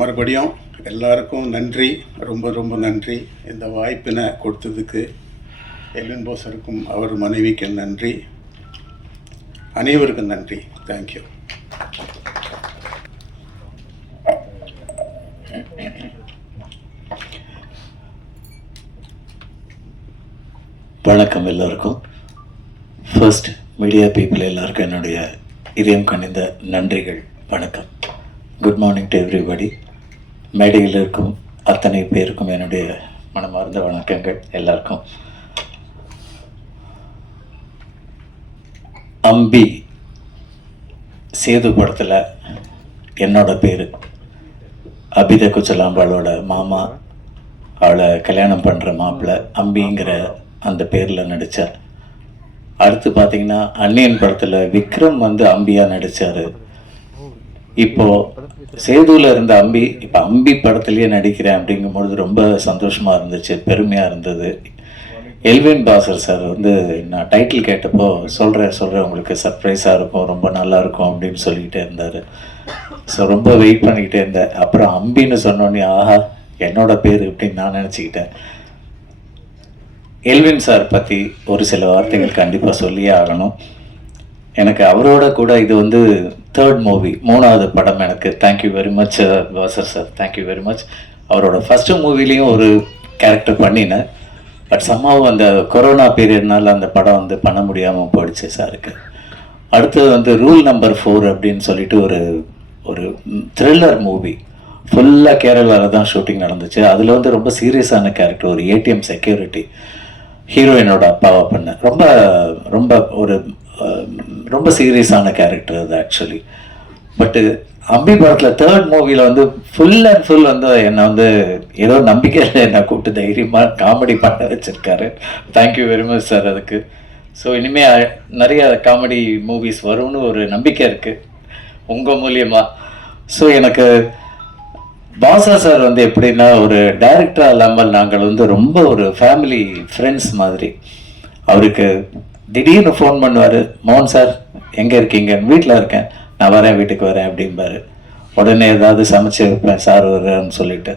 மறுபடியும் எல்லாருக்கும் நன்றி, ரொம்ப ரொம்ப நன்றி. இந்த வாய்ப்பினை கொடுத்ததுக்கு எல்வின் போசருக்கும் அவர் மனைவிக்கு நன்றி, அனைவருக்கும் நன்றி. தேங்க்யூ. வணக்கம் எல்லோருக்கும். ஃபர்ஸ்ட் மீடியா பீப்புள் எல்லாருக்கும் என்னுடைய இதயம் கனிந்த நன்றிகள், வணக்கம். Good morning to everybody. மேடையில் இருக்கும் அத்தனை பேருக்கும் என்னுடைய மனமார்ந்த வணக்கங்கள் எல்லாருக்கும். அம்பி சேது படத்தில் என்னோட பேர் அபித குச்சலாம்பாளோட மாமா, அவளை கல்யாணம் பண்ணுற மாப்பிள்ளை அம்பிங்கிற அந்த பேரில் நடித்தார். அடுத்து பார்த்தீங்கன்னா அன்னியன் படத்தில் விக்ரம் வந்து அம்பியாக நடித்தார். இப்போது சேதுவில் இருந்த அம்பி இப்போ அம்பி படத்துலேயே நடிக்கிறேன் அப்படிங்கும்பொழுது ரொம்ப சந்தோஷமாக இருந்துச்சு, பெருமையாக இருந்தது. எல்வின் பாசர் சார் வந்து நான் டைட்டில் கேட்டப்போ சொல்கிறேன் உங்களுக்கு சர்ப்ரைஸாக இருக்கும், ரொம்ப நல்லாயிருக்கும் அப்படின்னு சொல்லிக்கிட்டே இருந்தார். ஸோ ரொம்ப வெயிட் பண்ணிக்கிட்டே இருந்தேன். அப்புறம் அம்பின்னு சொன்னோன்னே ஆஹா என்னோட பேர் அப்படின்னு நான் நினச்சிக்கிட்டேன். எல்வின் சார் பற்றி ஒரு சில வார்த்தைகள் கண்டிப்பாக சொல்லியே ஆகணும். எனக்கு அவரோட கூட இது வந்து 3rd மூவி, 3வது படம் எனக்கு. Thank you very much pastor sir, thank you very much. அவரோட ஃபஸ்ட்டு மூவிலையும் ஒரு கேரக்டர் பண்ணினேன். பட் சம்மாவும் அந்த கொரோனா பீரியட்னால அந்த படம் வந்து பண்ண முடியாமல் போயிடுச்சு சாருக்கு. அடுத்தது வந்து ரூல் நம்பர் 4 அப்படின்னு சொல்லிட்டு ஒரு த்ரில்லர் மூவி, ஃபுல்லாக கேரளாவில் தான் ஷூட்டிங் நடந்துச்சு. அதில் வந்து ரொம்ப சீரியஸான கேரக்டர், ஒரு ஏடிஎம் செக்யூரிட்டி, ஹீரோயினோட அப்பாவை பண்ணேன். ரொம்ப ரொம்ப ஒரு ரொம்ப சீரியஸான கேரக்டர் அது ஆக்சுவலி. பட்டு அம்பி படத்தில் 3rd மூவியில் வந்து ஃபுல் அண்ட் ஃபுல் வந்து என்னை வந்து ஏதோ நம்பிக்கையில் என்னை கூப்பிட்டு தைரியமாக காமெடி பண்ண வச்சுருக்காரு. தேங்க்யூ வெரி மச் சார் அதுக்கு. ஸோ இனிமேல் நிறைய காமெடி மூவிஸ் வரும்னு ஒரு நம்பிக்கை இருக்குது உங்கள் மூலியமாக. ஸோ எனக்கு பாசா சார் வந்து எப்படின்னா ஒரு டைரக்டரா இல்லாமல் நாங்கள் வந்து ரொம்ப ஒரு ஃபேமிலி ஃப்ரெண்ட்ஸ் மாதிரி. அவருக்கு திடீர்னு ஃபோன் பண்ணுவார், மோகன் சார் எங்கே இருக்கீங்க? வீட்டில் இருக்கேன், நான் வரேன், வீட்டுக்கு வரேன் அப்படிம்பாரு. உடனே ஏதாவது சமைச்சு வைப்பேன் சார் வரேன்னு சொல்லிட்டு.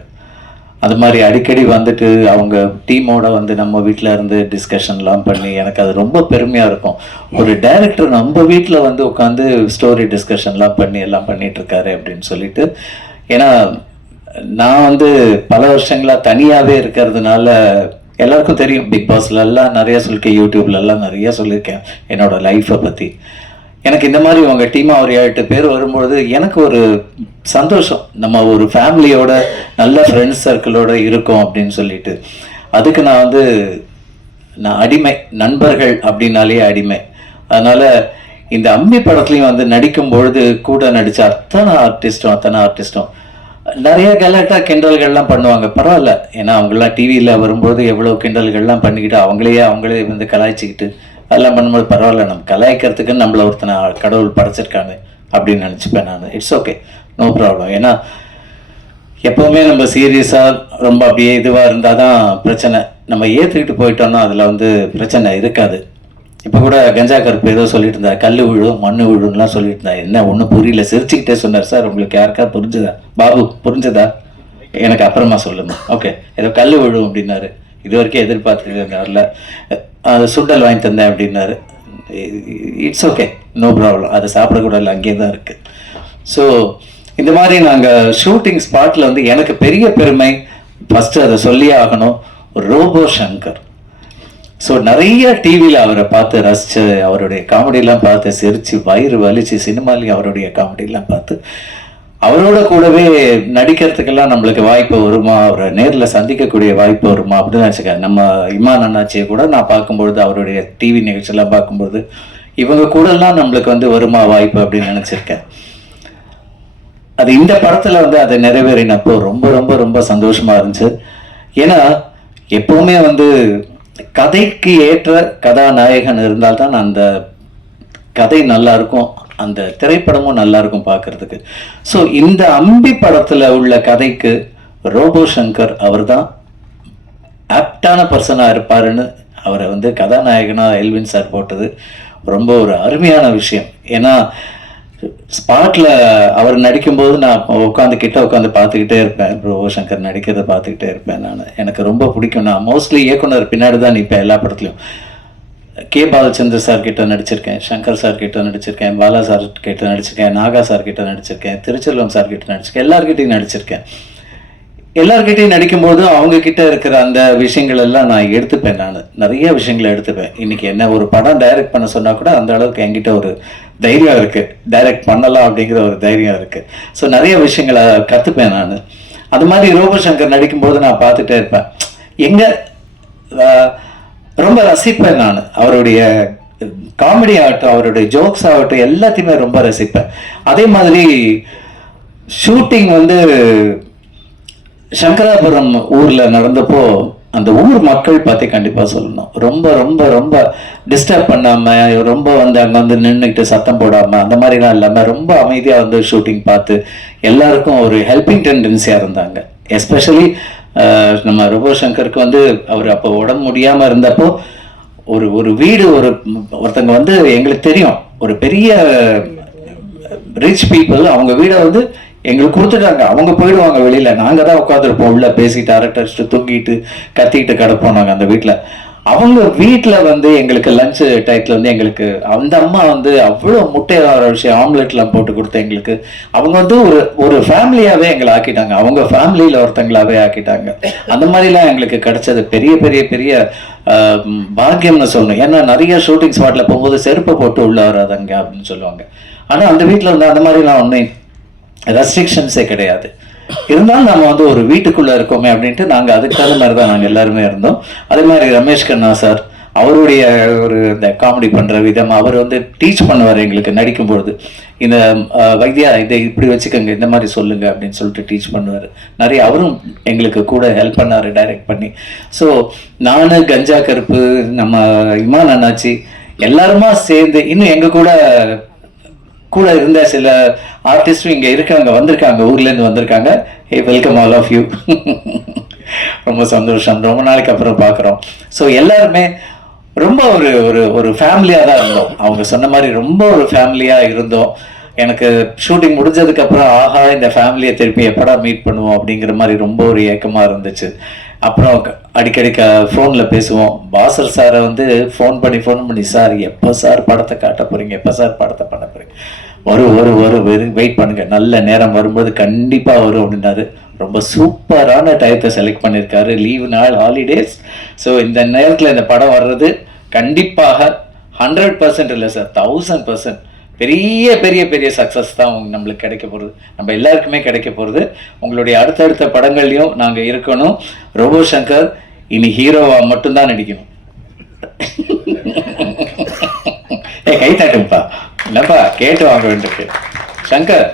அது மாதிரி அடிக்கடி வந்துட்டு அவங்க டீமோட வந்து நம்ம வீட்டில் இருந்து டிஸ்கஷன்லாம் பண்ணி எனக்கு அது ரொம்ப பெருமையாக இருக்கும். ஒரு டைரக்டர் நம்ம வீட்டில் வந்து உட்காந்து ஸ்டோரி டிஸ்கஷன்லாம் பண்ணி எல்லாம் பண்ணிட்டு இருக்காரு அப்படின்னு சொல்லிட்டு. ஏன்னா நான் வந்து பல வருஷங்களாக தனியாகவே இருக்கிறதுனால எல்லாருக்கும் தெரியும், பிக் பாஸ்ல எல்லாம் நிறைய சொல்லியிருக்கேன், யூடியூப்ல எல்லாம் நிறைய சொல்லியிருக்கேன் என்னோட லைஃப்பை பற்றி. எனக்கு இந்த மாதிரி உங்கள் டீமாக ஒரு 8 பேர் வரும்பொழுது எனக்கு ஒரு சந்தோஷம், நம்ம ஒரு ஃபேமிலியோட நல்ல ஃப்ரெண்ட்ஸ் சர்க்கிளோட இருக்கோம் அப்படின்னு சொல்லிட்டு. அதுக்கு நான் அடிமை, நண்பர்கள் அப்படின்னாலே அடிமை. அதனால இந்த அம்மி படத்துலையும் வந்து நடிக்கும் பொழுது கூட நடித்த அத்தனை ஆர்டிஸ்டும் நிறைய கலாட்டா கிண்டல்கள்லாம் பண்ணுவாங்க. பரவாயில்ல, ஏன்னா அவங்களாம் டிவியில் வரும்போது எவ்வளோ கிண்டல்கள்லாம் பண்ணிக்கிட்டு அவங்களே வந்து கலாய்ச்சிக்கிட்டு அதெல்லாம் பண்ணும்போது பரவாயில்ல, நம்ம கலாய்க்கிறதுக்கு நம்மளை ஒருத்தனை கடவுள் படைச்சிருக்காங்க அப்படின்னு நினச்சிப்பேன் நான். It's okay, no problem. ஏன்னா எப்போவுமே நம்ம சீரியஸாக ரொம்ப அப்படியே இதுவாக இருந்தால் தான் பிரச்சனை. நம்ம ஏற்றுக்கிட்டு போயிட்டோம்னா அதில் வந்து பிரச்சனை இருக்காது. இப்போ கூட கஞ்சா கருப்பு ஏதோ சொல்லிட்டு இருந்தார், கல் விழும் மண்ணு விழும்லாம் சொல்லிட்டு இருந்தா. என்ன ஒன்றும் புரியல, சிரிச்சுக்கிட்டே சொன்னார். சார் உங்களுக்கு யாருக்கா புரிஞ்சுதா? பாபு புரிஞ்சுதா? எனக்கு அப்புறமா சொல்லுங்க. ஓகே, ஏதோ கல் விழும் அப்படின்னாரு. இது வரைக்கும் எதிர்பார்த்துருந்தார்ல. அது சுண்டல் வாங்கி தந்தேன் அப்படின்னாரு. It's okay, no problem. அதை சாப்பிடக்கூடாது, அங்கேயே தான் இருக்குது. ஸோ இந்த மாதிரி நாங்கள் ஷூட்டிங் ஸ்பாட்டில் வந்து எனக்கு பெரிய பெருமை, ஃபஸ்ட்டு அதை சொல்லியே ஆகணும், ரோபோ சங்கர். ஸோ நிறைய டிவியில் அவரை பார்த்து ரசித்து, அவருடைய காமெடியெல்லாம் பார்த்து சிரித்து வயிறு வலிச்சு, சினிமாலையும் அவருடைய காமெடியெல்லாம் பார்த்து அவரோட கூடவே நடிக்கிறதுக்கெல்லாம் நம்மளுக்கு வாய்ப்பு வருமா, அவரை நேரில் சந்திக்கக்கூடிய வாய்ப்பு வருமா அப்படின்னு நினச்சிக்கேன். நம்ம இமான் அண்ணாச்சியை கூட நான் பார்க்கும்பொழுது, அவருடைய டிவி நிகழ்ச்சியெல்லாம் பார்க்கும்பொழுது இவங்க கூடலாம் நம்மளுக்கு வந்து வருமா வாய்ப்பு அப்படின்னு நினச்சிருக்கேன். அது இந்த படத்தில் வந்து அதை நிறைவேறினப்போ ரொம்ப ரொம்ப ரொம்ப சந்தோஷமாக இருந்துச்சு. ஏன்னா எப்போவுமே வந்து கதைக்கு ஏற்ற கதாநாயகன் இருந்தால்தான் அந்த கதை நல்லா இருக்கும், அந்த திரைப்படமும் நல்லா இருக்கும் பார்க்கறதுக்கு. ஸோ இந்த அம்பி படத்தில் உள்ள கதைக்கு ரோபோ சங்கர் அவர் தான் ஆப்டான பர்சனாக இருப்பாருன்னு அவரை வந்து கதாநாயகனாக எல்வின் சார் போட்டது ரொம்ப ஒரு அருமையான விஷயம். ஏன்னா ஸ்பாட்டில் அவர் நடிக்கும்போது நான் உட்காந்து பார்த்துக்கிட்டே இருப்பேன், ரோபோ சங்கர் நடிக்கிறத பார்த்துக்கிட்டே இருப்பேன். எனக்கு ரொம்ப பிடிக்கும். நான் மோஸ்ட்லி இயக்குனர் பின்னாடி தான் நிற்பேன் எல்லா படத்துலையும். கே பாலச்சந்தர் சார் கிட்ட நடிச்சிருக்கேன், சங்கர் சார் கிட்ட நடிச்சிருக்கேன், பாலா சார் கிட்ட நடிச்சிருக்கேன், நாகா சார் கிட்ட நடிச்சிருக்கேன், திருச்செல்வம் சார் கிட்ட நடிச்சிருக்கேன், எல்லார்கிட்டையும் நடிச்சிருக்கேன். எல்லார்கிட்டையும் நடிக்கும்போது அவங்க கிட்ட இருக்கிற அந்த விஷயங்கள் எல்லாம் நான் எடுத்துப்பேன். நான் நிறைய விஷயங்களை எடுத்துப்பேன். இன்னைக்கு என்ன ஒரு படம் டைரக்ட் பண்ண சொன்னா கூட அந்த அளவுக்கு என்கிட்ட ஒரு தைரியம் இருக்கு, டைரக்ட் பண்ணலாம் அப்படிங்கிற ஒரு தைரியம் இருக்கு. ஸோ நிறைய விஷயங்களை கற்றுப்பேன் நான். அது மாதிரி ரோபோ சங்கர் நடிக்கும்போது நான் பார்த்துட்டே இருப்பேன், ரொம்ப ரசிப்பேன் நான். அவருடைய காமெடி ஆகட்டும், அவருடைய ஜோக்ஸ் ஆகட்டும், எல்லாத்தையுமே ரொம்ப ரசிப்பேன். அதே மாதிரி ஷூட்டிங் வந்து சங்கராபுரம் ஊரில் நடந்தப்போ அந்த ஊர் மக்கள் பற்றி கண்டிப்பாக சொல்லணும். ரொம்ப ரொம்ப ரொம்ப டிஸ்டர்ப் பண்ணாமல், ரொம்ப வந்து அங்கே வந்து நின்றுக்கிட்டு சத்தம் போடாமல் அந்த மாதிரிலாம் இல்லாமல் ரொம்ப அமைதியாக வந்து ஷூட்டிங் பார்த்து எல்லாருக்கும் ஒரு ஹெல்பிங் டெண்டன்சியாக இருந்தாங்க. எஸ்பெஷலி நம்ம ரோபோ சங்கருக்கு வந்து அவர் அப்போ உடம்பு முடியாமல் இருந்தப்போ ஒரு வீடு ஒருத்தங்க வந்து எங்களுக்கு தெரியும், ஒரு பெரிய ரிச் பீப்புள், அவங்க வீடை வந்து எங்களுக்கு கொடுத்துட்டாங்க. அவங்க போயிடுவாங்க வெளியில, நாங்க தான் உட்காந்துருப்போம் உள்ள பேசிட்டு அரட்டடிச்சுட்டு தூங்கிட்டு கத்திக்கிட்டு கிடப்போம் நாங்கள் அந்த வீட்டில். அவங்க வீட்டில் வந்து எங்களுக்கு லஞ்ச் டைத்தில் வந்து எங்களுக்கு அந்த அம்மா வந்து அவ்வளோ முட்டை விஷயம் ஆம்லெட்லாம் போட்டு கொடுத்து எங்களுக்கு அவங்க வந்து ஒரு ஃபேமிலியாகவே எங்களை ஆக்கிட்டாங்க, அவங்க ஃபேமிலியில் ஒருத்தங்களாகவே ஆக்கிட்டாங்க. அந்த மாதிரிலாம் எங்களுக்கு கிடைச்சது பெரிய பெரிய பெரிய பாக்கியம்னு சொல்லணும். ஏன்னா நிறைய ஷூட்டிங் ஸ்பாட்டில் போகும்போது செருப்பை போட்டு உள்ள வராதங்க அப்படின்னு சொல்லுவாங்க. ஆனால் அந்த வீட்டில் வந்து அந்த மாதிரிலாம் ஒன்றும் ரெஸ்ட்ரிக்ஷன்ஸே கிடையாது. இருந்தாலும் நம்ம வந்து ஒரு வீட்டுக்குள்ளே இருக்கோமே அப்படின்ட்டு நாங்கள் அதுக்கு தகுந்த மாதிரி தான் நாங்கள் எல்லாருமே இருந்தோம். அதே மாதிரி ரமேஷ் கண்ணா சார், அவருடைய ஒரு இந்த காமெடி பண்ணுற விதம், அவர் வந்து டீச் பண்ணுவார் எங்களுக்கு நடிக்கும்பொழுது. இந்த வைத்தியா இதை இப்படி வச்சுக்கோங்க, இந்த மாதிரி சொல்லுங்க அப்படின்னு சொல்லிட்டு டீச் பண்ணுவார் நிறைய. அவரும் எங்களுக்கு கூட ஹெல்ப் பண்ணார் டைரக்ட் பண்ணி. ஸோ நான், கஞ்சா கருப்பு, நம்ம இமான் அண்ணாச்சி எல்லாருமா சேர்ந்து இன்னும் எங்கள் கூட இருந்த சில ஆர்டிஸ்டும் இங்கே இருக்காங்க, வந்திருக்காங்க, ஊர்லேருந்து வந்திருக்காங்க. ஹே, வெல்கம் ஆல் ஆஃப் யூ. ரொம்ப சந்தோஷம், ரொம்ப நாளைக்கு அப்புறம் பார்க்குறோம். ஸோ எல்லாருமே ரொம்ப ஒரு ஒரு ஒரு ஃபேமிலியாக தான் இருந்தோம். அவங்க சொன்ன மாதிரி ரொம்ப ஒரு ஃபேமிலியாக இருந்தோம். எனக்கு ஷூட்டிங் முடிஞ்சதுக்கப்புறம் ஆஹா இந்த ஃபேமிலியை திருப்பி எப்படா மீட் பண்ணுவோம் அப்படிங்கிற மாதிரி ரொம்ப ஒரு ஏக்கமாக இருந்துச்சு. அப்புறம் அடிக்கடி ஃபோனில் பேசுவோம். பாசர் சாரை வந்து ஃபோன் பண்ணி சார் எப்போ சார் படத்தை காட்ட போகிறீங்க, எப்போ சார் படத்தை பண்ண போகிறீங்க, வெயிட் பண்ணுங்க, நல்ல நேரம் வரும்போது கண்டிப்பாக வரும் அப்படின்னாரு. ரொம்ப சூப்பரான டயத்தை செலக்ட் பண்ணியிருக்காரு, லீவு நாள், ஹாலிடேஸ். ஸோ இந்த நேரத்தில் இந்த படம் வர்றது கண்டிப்பாக 100% இல்லை சார், 1000% பெரிய பெரிய பெரிய சக்ஸஸ் தான் நம்மளுக்கு கிடைக்க போகிறது, நம்ம எல்லாருக்குமே கிடைக்க போகிறது. உங்களுடைய அடுத்தடுத்த படங்கள்லையும் நாங்கள் இருக்கணும். ரோபோ சங்கர் இனி ஹீரோவா மட்டும்தான் நடிக்கணும். கை தாட்டுப்பா, இல்லைப்பா கேட்டு வாங்க வேண்டியிருக்கு. சங்கர்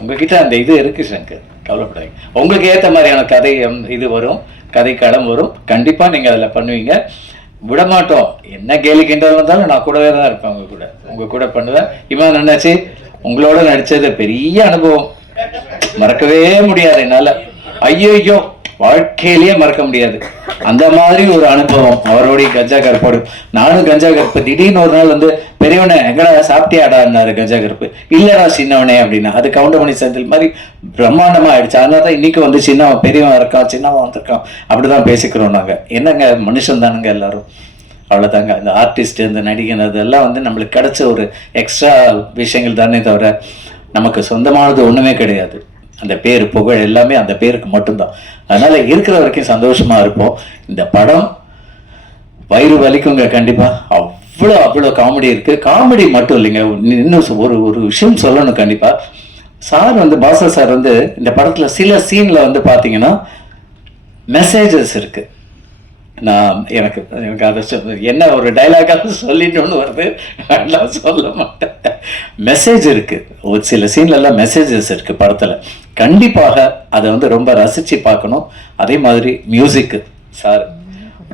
உங்ககிட்ட அந்த இது இருக்கு சங்கர், கவலைப்படாதீங்க. உங்களுக்கு ஏற்ற மாதிரியான கதை இது வரும், கதை களம் வரும், கண்டிப்பாக நீங்கள் அதில் பண்ணுவீங்க. விடமாட்டோம், என்ன கேலி கிண்டல் வந்தாலும் நான் கூடவே தான் இருப்பேன், உங்க கூட பண்ணுவேன். இவன் நினைச்சு உங்களோட நடிச்சது பெரிய அனுபவம், மறக்கவே முடியாது என்னால. ஐயோ வாழ்க்கையிலேயே மறக்க முடியாது அந்த மாதிரி ஒரு அனுபவம் அவரோடைய கஞ்சா கருப்போடு. நானும் கஞ்சா கருப்பு திடீர்னு ஒரு நாள் வந்து பெரியவனே எங்கடா சாப்பிட்டியாடான்னாரு கஞ்சா கருப்பு. இல்லடா சின்னவனே அப்படின்னா, அது கவுண்டமணி செந்தில் மாதிரி பிரம்மாண்டமா ஆயிடுச்சு. அதனால தான் இன்னைக்கு வந்து சின்னவன் பெரியவன் இருக்கான், சின்னவன் வந்திருக்கான், அப்படிதான் பேசிக்கிறோம் நாங்க. என்னங்க மனுஷன் தானுங்க எல்லாரும், அவ்வளோதாங்க. இந்த ஆர்டிஸ்ட், இந்த நடிகன், அதெல்லாம் வந்து நம்மளுக்கு கிடைச்ச ஒரு எக்ஸ்ட்ரா விஷயங்கள் தானே தவிர நமக்கு சொந்தமானது ஒன்றுமே கிடையாது. அந்த பேர் புகழ் எல்லாமே அந்த பேருக்கு மட்டும்தான். அதனால இருக்கிற வரைக்கும் சந்தோஷமா இருப்போம். இந்த படம் வயிறு வலிக்குங்க கண்டிப்பா. அவ்வளோ காமெடி இருக்கு. காமெடி மட்டும் இல்லைங்க, இன்னும் ஒரு விஷயம் சொல்லணும் கண்டிப்பா. சார் வந்து பாசா சார் வந்து இந்த படத்துல சில சீன்ல வந்து பாத்தீங்கன்னா மெசேஜஸ் இருக்கு. எனக்கு அதை என்ன ஒரு டைலாகாக சொல்லிட்டோன்னு வருது, நான் சொல்ல மாட்டேன். மெசேஜ் இருக்கு, ஒரு சில சீன்ல எல்லாம் மெசேஜஸ் இருக்கு படத்துல. கண்டிப்பாக அதை வந்து ரொம்ப ரசிச்சு பார்க்கணும். அதே மாதிரி மியூசிக் சார்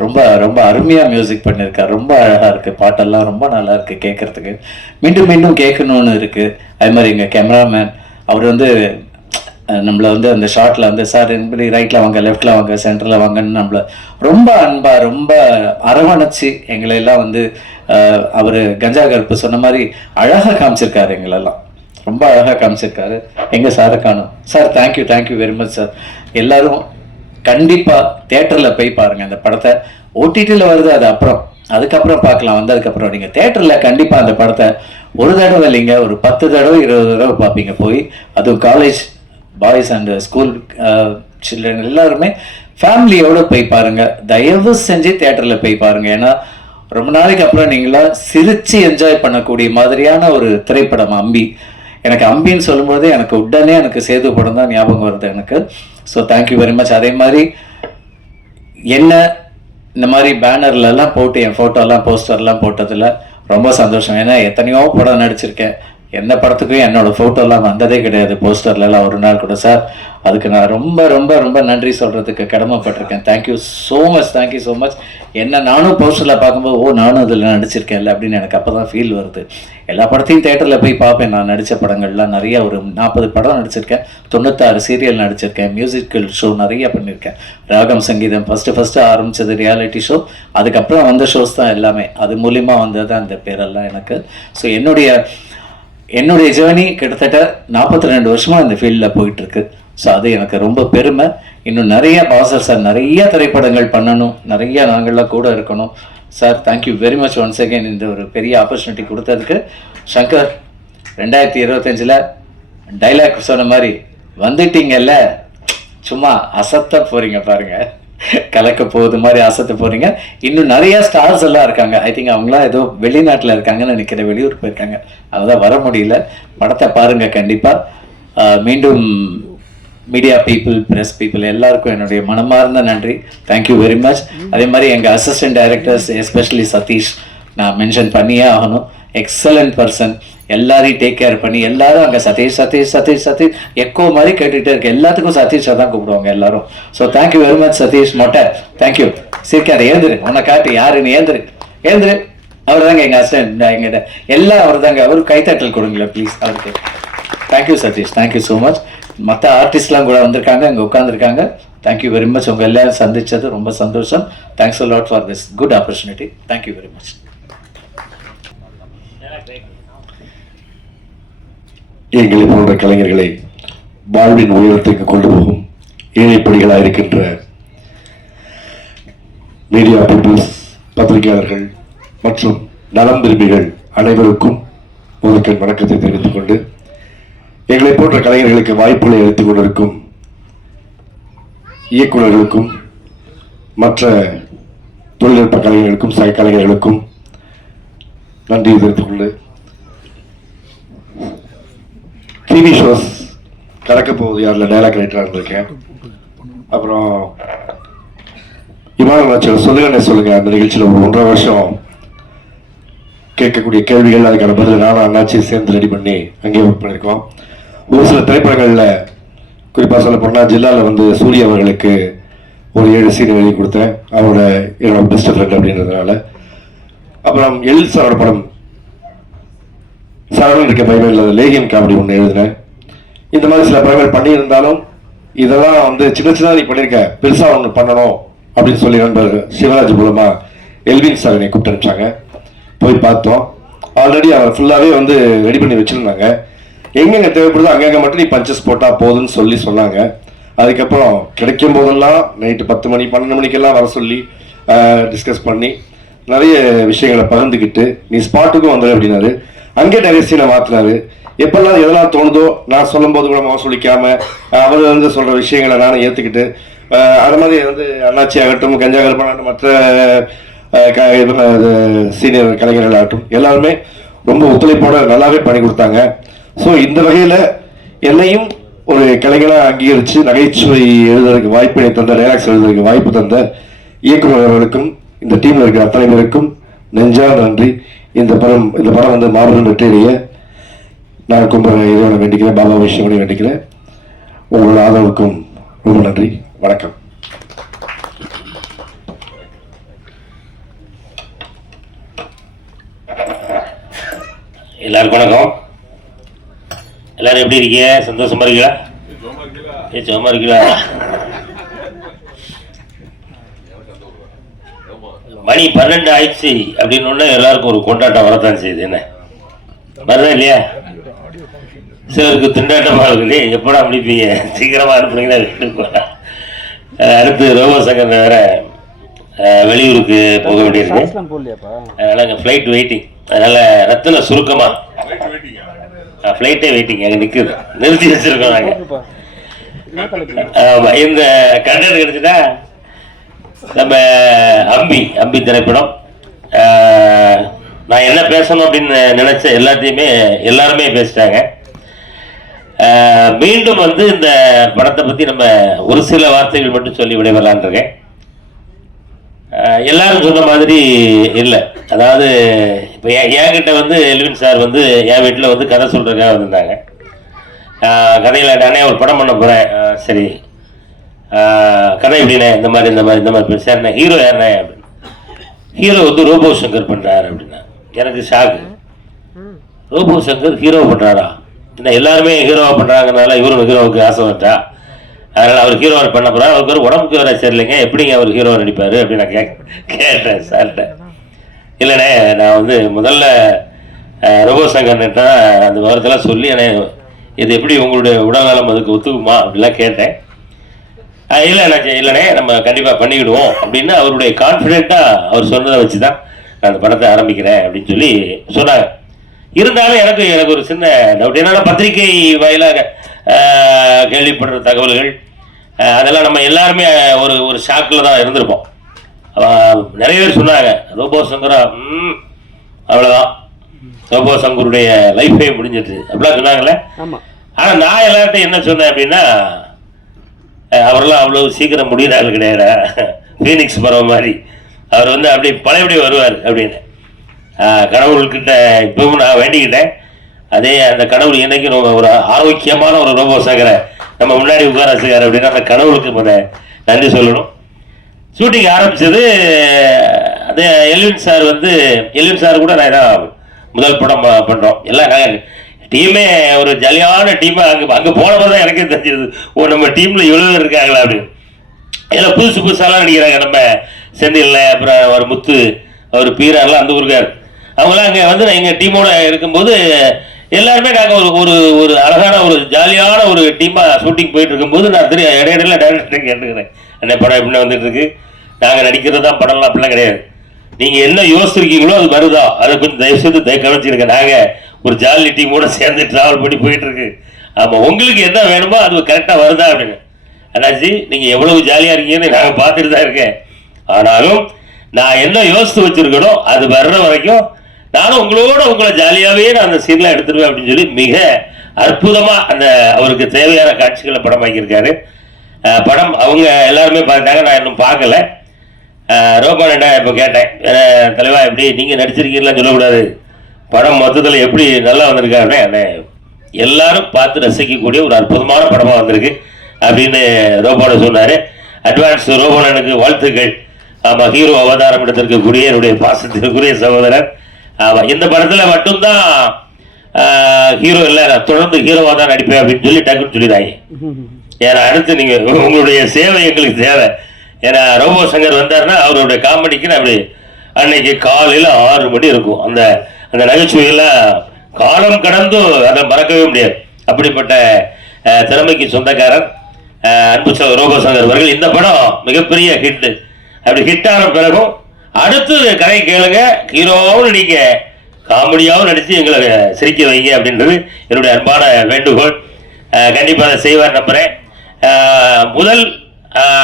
ரொம்ப ரொம்ப அருமையா மியூசிக் பண்ணியிருக்காரு, ரொம்ப அழகா இருக்கு, பாட்டெல்லாம் ரொம்ப நல்லா இருக்கு கேட்கறதுக்கு, மீண்டும் மீண்டும் கேட்கணும்னு இருக்கு. அதே மாதிரி எங்க கேமராமேன் அவர் வந்து நம்மளை வந்து அந்த ஷார்ட்ல வந்து சார் இப்படி ரைட்ல வாங்க, லெஃப்ட்ல வாங்க, சென்டர்ல வாங்கன்னு நம்மள ரொம்ப அன்பா ரொம்ப அரவணைச்சு எங்களை எல்லாம் வந்து அவரு கஞ்சா கருப்பு சொன்ன மாதிரி அழகா காமிச்சிருக்காரு, எங்களெல்லாம் ரொம்ப அழகா காமிச்சிருக்காரு. எங்க சாரை காணும் sir. Thank you very much sir. எல்லாரும் கண்டிப்பா தியேட்டர்ல போய் பாருங்க இந்த படத்தை. ஓடிடியில் வருது, அது அப்புறம், அதுக்கப்புறம் பார்க்கலாம். வந்ததுக்கப்புறம் நீங்க தியேட்டர்ல கண்டிப்பா அந்த படத்தை ஒரு தடவை இல்லைங்க, ஒரு 10 தடவை 20 தடவை பார்ப்பீங்க போய். அதுவும் college boys and school children எல்லாருமே ஃபேமிலியோடு போய் பாருங்க. தயவு செஞ்சு தியேட்டரில் போய் பாருங்க. ஏன்னா ரொம்ப நாளைக்கு அப்புறம் நீங்களா சிரிச்சு என்ஜாய் பண்ணக்கூடிய மாதிரியான ஒரு திரைப்படம் அம்பி. எனக்கு அம்பின்னு சொல்லும்போது எனக்கு உடனே எனக்கு சேது படம் தான் ஞாபகம் வருது எனக்கு. So thank you very much. அதே மாதிரி என்ன இந்த மாதிரி பேனர்லலாம் போட்டு என் ஃபோட்டோலாம் போஸ்டர்லாம் போட்டதில் ரொம்ப சந்தோஷம். ஏன்னா எத்தனையோ படம் நடிச்சிருக்கேன், எந்த படத்துக்கும் என்னோட ஃபோட்டோலாம் வந்ததே கிடையாது போஸ்டர்லாம் ஒரு நாள் கூட. சார் அதுக்கு நான் ரொம்ப ரொம்ப ரொம்ப நன்றி சொல்கிறதுக்கு கடமைப்பட்டிருக்கேன். Thank you so much. என்ன நானும் போஸ்டரில் பார்க்கும்போது நானும் அதில் நடிச்சிருக்கேன்ல அப்படின்னு எனக்கு அப்போ தான் ஃபீல் வருது. எல்லா படத்தையும் தேட்டரில் போய் பார்ப்பேன். நான் நடித்த படங்கள்லாம் நிறையா, ஒரு 40 படம் நடிச்சிருக்கேன், 96 சீரியல் நடிச்சிருக்கேன், மியூசிக்கல் ஷோ நிறைய பண்ணியிருக்கேன். ராகம் சங்கீதம் ஃபஸ்ட்டு ஆரம்பித்தது ரியாலிட்டி ஷோ, அதுக்கப்புறம் வந்த ஷோஸ் தான் எல்லாமே. அது மூலிமா வந்தது தான் இந்த பேரெல்லாம் எனக்கு. ஸோ என்னுடைய ஜேர்னி கிட்டத்தட்ட 42 வருஷமா இந்த ஃபீல்டில் போயிட்டுருக்கு. ஸோ அது எனக்கு ரொம்ப பெருமை. இன்னும் நிறைய பாசர் சார் நிறைய திரைப்படங்கள் பண்ணணும், நிறைய நாங்கள்லாம் கூட இருக்கணும். Sir thank you very much once again இந்த ஒரு பெரிய ஆப்பர்ச்சுனிட்டி கொடுத்ததுக்கு. சங்கர் 2025 டைலாக் சொன்ன மாதிரி வந்துட்டீங்கல்ல, சும்மா அசத்த போறீங்க பாருங்க, கலக்க போகுது மாதிரி அசத்த போறீங்க. இன்னும் நிறைய ஸ்டார்ஸ் எல்லாம் இருக்காங்க. ஐ திங்க் அவங்களாம் ஏதோ வெளிநாட்டில் இருக்காங்கன்னு நினைக்கிறேன், வெளியூர் போயிருக்காங்க, அதெல்லாம் வர முடியல. படத்தை பாருங்க கண்டிப்பா. மீண்டும் மீடியா பீப்புள், ப்ரெஸ் பீப்புள் எல்லாருக்கும் என்னுடைய மனமார்ந்த நன்றி. Thank you very much. அதே மாதிரி எங்கள் அசிஸ்டன்ட் டைரக்டர்ஸ் எஸ்பெஷலி சதீஷ் நான் மென்ஷன் பண்ணியே ஆகணும். எக்ஸலண்ட் பர்சன், எல்லாரையும் டேக் கேர் பண்ணி எல்லாரும் அங்கே சதீஷ் எக்கோ மாதிரி கேட்டுகிட்டே இருக்கு. எல்லாத்துக்கும் சதீஷை தான் கூப்பிடுவாங்க எல்லாரும். So thank you very much Sathish. மொட்டை தேங்க்யூ. சிரிக்காத, ஏந்திரு, உன்னை காட்டு யாருன்னு, ஏந்திரு அவர் தாங்க எங்கள் அசிஸ்டன்ட், எங்கிட்ட எல்லாம் அவர் தாங்க. அவர் கைத்தட்டல் கொடுங்களேன் ப்ளீஸ் அவருக்கு. Thank you Sathish, thank you so much. மற்ற ஆர்டிஸ்ட்லாம் கூட வந்திருக்காங்க, இங்கே உட்காந்துருக்காங்க. Thank you very much. உங்கள் எல்லாரும் சந்தித்தது ரொம்ப சந்தோஷம். Thanks a lot for this good opportunity. Thank you very much. எங்களை போன்ற கலைஞர்களை வாழ்வின் உயரத்துக்கு கொண்டு போகும் ஏழைப்படிகளாக இருக்கின்ற மீடியா பீப்புள்ஸ், பத்திரிகையாளர்கள் மற்றும் நலம் விரும்பிகள் அனைவருக்கும் முதற்கண் வணக்கத்தை தெரிவித்துக் கொண்டு, எங்களை போன்ற கலைஞர்களுக்கு வாய்ப்புகளை அளித்துக் கொண்டிருக்கும் இயக்குநர்களுக்கும் மற்ற தொழில்நுட்ப கலைஞர்களுக்கும் சக கலைஞர்களுக்கும் நன்றி தெரிவித்துக் கொண்டு, டிவி ஷோஸ் கலக்க போகுது யாரில் டைலாக் ரைட்டராக இருந்திருக்கேன். அப்புறம் இமானுவல் சொல்லுங்க அந்த நிகழ்ச்சியில் ஒரு 1.5 வருஷம் கேட்கக்கூடிய கேள்விகள், அதுக்கான பதில் நானும் அண்ணாச்சி சேர்ந்து ரெடி பண்ணி அங்கேயே ஒர்க் பண்ணியிருக்கோம். ஒரு சில திரைப்படங்களில் குறிப்பாக சொல்ல போனால் ஜில்லாவில் வந்து சூரிய அவர்களுக்கு ஒரு 7 சீன் எழுதி கொடுத்தேன், அவரோட என்னோட பெஸ்ட் ஃப்ரெண்ட் அப்படின்றதுனால. அப்புறம் எல் சாரோட படம் சரவணன் இருக்க பைபிள் லேகியன் காமெடி ஒன்று எழுதினேன். இந்த மாதிரி சில படங்கள் பண்ணியிருந்தாலும் இதெல்லாம் வந்து சின்ன சின்னதாக நீ பண்ணியிருக்க, பெருசாக ஒன்று பண்ணணும் அப்படின்னு சொல்லி நண்பர் சிவராஜ் மூலமா எல்வின் சார் என்னை கூப்பிட்டு அனுப்பிச்சாங்க. போய் பார்த்தோம். ஆல்ரெடி அவர் ஃபுல்லாகவே வந்து ரெடி பண்ணி வச்சுருந்தாங்க. எங்கெங்கே தேவைப்படுதோ அங்கங்கே மட்டும் நீ பஞ்சஸ் போட்டால் போதுன்னு சொல்லி சொன்னாங்க. அதுக்கப்புறம் கிடைக்கும் போதெல்லாம் நைட்டு 10 மணி 12 மணிக்கெல்லாம் வர சொல்லி டிஸ்கஸ் பண்ணி நிறைய விஷயங்களை பகிர்ந்துக்கிட்டு நீ ஸ்பாட்டுக்கும் வந்துடு அப்படின்னாரு. அங்கே நிறைய சீனை மாற்றினாரு. எப்பெல்லாம் எதெல்லாம் தோணுதோ நான் சொல்லும் போது கூட மோசடிக்காமல் அவர் வந்து சொல்கிற விஷயங்களை நானும் ஏற்றுக்கிட்டு, அது மாதிரி வந்து அண்ணாச்சி ஆகட்டும், கஞ்சா கருப்பனாகட்டும், மற்ற சீனியர் கலைஞர்கள் ஆகட்டும், எல்லாருமே ரொம்ப ஒத்துழைப்போட நல்லாவே பண்ணி கொடுத்தாங்க. ஸோ இந்த வகையில் என்னையும் ஒரு கலைஞராக அங்கீகரித்து நகைச்சுவை எழுதுறதுக்கு வாய்ப்பினை தந்த, டைலாக்ஸ் எழுதுறதுக்கு வாய்ப்பு தந்த இயக்குநர் அவர்களுக்கும் இந்த டீமில் இருக்கிற அத்தனை பேருக்கும் நெஞ்சார்ந்த நன்றி. இந்த படம் வந்து மாபெரும் வெற்றியடைய நான் கும்பிட்ற இறைவனை வேண்டிக்கிறேன், பாபா விஷயமணி வேண்டிக்கிறேன். உங்களோட ஆதரவுக்கும் ரொம்ப நன்றி. வணக்கம். எல்லாருக்கும் வணக்கம். எல்லாரும் எப்படி இருக்கீங்க? சந்தோஷமா இருக்கீங்களா? சும்மா இருக்கீங்களா? மணி 12 ஆயிடுச்சு அப்படின்னு எல்லாருக்கும் ஒரு கொண்டாட்டம் வரத்தான் செய்யுது. என்ன வருதா இல்லையா? சிலருக்கு திண்டாட்டமாக இருக்குது. எப்படா முடிப்பீங்க? சீக்கிரமாக அனுப்புனீங்கன்னா வீட்டுக்கு போகலாம். அடுத்து ரோபோ சங்கர் வேற வெளியூருக்கு போக வேண்டியிருக்கு. அதனால் அங்கே ஃப்ளைட் வெயிட்டிங். அதனால் ரத்தின சுருக்கமாக ஃப்ளைட்டே வெயிட்டிங் அங்கே நிற்குது, நிறுத்தி வச்சுருக்கோம் நாங்கள். ஆமாம், இந்த கண்டென்ட் கிடைச்சிட்டா நம்ம அம்பி திரைப்படம். நான் என்ன பேசணும் அப்படின்னு நினச்ச எல்லாருமே பேசிட்டாங்க. மீண்டும் வந்து இந்த படத்தை பற்றி நம்ம ஒரு சில வார்த்தைகள் மட்டும் சொல்லி விடைபெறலான் இருக்கேன். எல்லாரும் சொன்ன மாதிரி இல்லை. அதாவது இப்போ என்கிட்ட வந்து எல்வின் சார் வந்து என் வீட்டில் வந்து கதை சொல்கிறதுக்காக வந்திருந்தாங்க. கதையில் நானே ஒரு படம் பண்ண போகிறேன். சரி, கதை எப்படிண்ணே? இந்த மாதிரி சார், ஹீரோ யாருண்ணே அப்படின்னு. ஹீரோ வந்து ரோபோ சங்கர் பண்ணுறாரு அப்படின்னா எனக்கு ஷாக்கு. ரோபோ சங்கர் ஹீரோ பண்ணுறாரா? என்ன எல்லாருமே ஹீரோவாக பண்ணுறாங்கனால இவரும் ஹீரோவுக்கு ஆசை வந்துட்டா, அதனால் அவர் ஹீரோவை பண்ண போகிறார். அவருக்கு ஒரு உடம்புக்கு வேற சரியில்லைங்க, எப்படிங்க அவர் ஹீரோவை நடிப்பார் அப்படின்னு நான் கேட்டேன் சார்கிட்ட. இல்லைண்ணே, நான் வந்து முதல்ல ரோபோ சங்கர்கிட்ட அந்த விவரத்தெல்லாம் சொல்லி இது எப்படி உங்களுடைய உடல்நலம் அதுக்கு ஒத்துக்குமா அப்படிலாம் கேட்டேன். இல்லைண்ணே நம்ம கண்டிப்பாக பண்ணிக்கிடுவோம் அப்படின்னு அவருடைய கான்ஃபிடென்ட்டாக அவர் சொன்னதை வச்சு தான் நான் அந்த படத்தை ஆரம்பிக்கிறேன் அப்படின்னு சொல்லி சொன்னாங்க. இருந்தாலும் எனக்கு ஒரு சின்ன டவுட். என்னால் பத்திரிகை வாயிலாக கேள்விப்படுற தகவல்கள் அதெல்லாம் நம்ம எல்லாருமே ஒரு ஷாக்கில் தான் இருந்திருப்போம். நிறைய பேர் சொன்னாங்க ரோபோ சங்கரா அவ்வளோதான், ரோபோ சங்கருடைய லைஃபே முடிஞ்சிட்டு அப்படிலாம் சொன்னாங்களே. ஆனால் நான் எல்லார்ட்டையும் என்ன சொன்னேன் அப்படின்னா, அவரெல்லாம் அவ்வளோ சீக்கிரம் முடிகிறாள் கிடையாது, ஃபீனிக்ஸ் பறவை மாதிரி அவர் வந்து அப்படி பழையபடி வருவார் அப்படின்னு கடவுள்கிட்ட இப்பவும் நான் வேண்டிக்கிட்டேன். அதே அந்த கடவுள் என்னைக்கும் ஒரு ஆரோக்கியமான ஒரு ரோபோ சங்கரை நம்ம முன்னாடி உட்கார வச்சுக்காரு அப்படின்னா அந்த கடவுளுக்கு நன்றி சொல்லணும். ஷூட்டிங் ஆரம்பிச்சது அது எல்வின் சார் கூட நான் தான் முதல் படம் பண்ணுறோம். எல்லாம் நாங்கள் டீமே ஒரு ஜாலியான டீமாக அங்கே போனப்போ தான் எனக்கே தெரிஞ்சது, ஓ நம்ம டீமில் இவ்வளோ இருக்காங்களா அப்படின்னு. எல்லாம் புதுசாலாம் நடிக்கிறாங்க. நம்ம செந்தில், அப்புறம் ஒரு முத்து, அவர் பீரார்லாம் அந்த ஊருக்கார், அவங்களாம் அங்கே வந்து எங்கள் டீமோட இருக்கும்போது எல்லாருமே நாங்கள் ஒரு ஒரு அழகான ஒரு ஜாலியான ஒரு டீமாக ஷூட்டிங் போயிட்டு இருக்கும்போது நான் இடையில டேரக்டர் கேட்டுக்கிறேன், என்ன படம் எப்படின்னா வந்துட்டு இருக்கு, நாங்கள் நடிக்கிறது தான் படம்லாம் அப்படிலாம் கிடையாது, நீங்கள் என்ன யோசிச்சிருக்கீங்களோ அது வருதா, அதை கொஞ்சம் தயவுசெய்து கவனிச்சிருக்கேன். நாங்கள் ஒரு ஜாலி டீமோட சேர்ந்து ட்ராவல் பண்ணி போயிட்டு இருக்கு. ஆமாம், உங்களுக்கு என்ன வேணுமோ அது கரெக்டாக வருதா அப்படின்னு. அண்ணாச்சி நீங்கள் எவ்வளவு ஜாலியாக இருக்கீங்கன்னு நாங்கள் பார்த்துட்டு தான் இருக்கேன். ஆனாலும் நான் என்ன யோசித்து வச்சிருக்கணும் அது வர்ற வரைக்கும் நானும் உங்களை ஜாலியாகவே நான் அந்த சீன்லாம் எடுத்துருவேன் அப்படின்னு சொல்லி மிக அற்புதமாக அந்த அவருக்கு தேவையான காட்சிகளை படமாக்கியிருக்காரு. படம் அவங்க எல்லாருமே பார்த்தாங்க, நான் இன்னும் பார்க்கல. ரோபானண்டா இப்போ கேட்டேன், தலைவா எப்படி நீங்கள் நடிச்சிருக்கீங்களான்னு சொல்லக்கூடாது, படம் மொத்தத்தில் எப்படி நல்லா வந்திருக்காருன்னு எல்லாரும் பார்த்து ரசிக்கக்கூடிய ஒரு அற்புதமான படமாக வந்திருக்கு அப்படின்னு ரோபோனை சொன்னார். அட்வான்ஸ் ரோபோனனுக்கு வாழ்த்துக்கள். ஆமாம், ஹீரோ அவதாரம் எடுத்திருக்கக்கூடிய என்னுடைய பாசத்திற்குரிய சகோதரர். ஆமாம், இந்த படத்தில் மட்டும்தான் ஹீரோ இல்லை, நான் தொடர்ந்து ஹீரோவாக தான் நடிப்பேன் அப்படின்னு சொல்லி டக்குன்னு சொல்லிடுறாங்க. ஏன்னா அடுத்து நீங்கள் உங்களுடைய சேவை எங்களுக்கு தேவை. ஏன்னா ரோபோ சங்கர் வந்தாருன்னா அவருடைய காமெடிக்கு அப்படி அன்னைக்கு காலையில் 6 மணி இருக்கும். அந்த அந்த நகைச்சுவையெல்லாம் காலம் கடந்து அதை மறக்கவே முடியாது. அப்படிப்பட்ட திறமைக்கு சொந்தக்காரர் அன்பு ரோபோ சங்கர் அவர்கள். இந்த படம் மிகப்பெரிய ஹிட். அப்படி ஹிட்டான பிறகும் அடுத்து கதை கேளுங்க, ஹீரோவும் நடிக்க, காமெடியாகவும் நடித்து எங்களை சிரிக்க வைங்க அப்படின்றது என்னுடைய அன்பான வேண்டுகோள். கண்டிப்பாக அதை செய்வார் நம்புகிறேன்.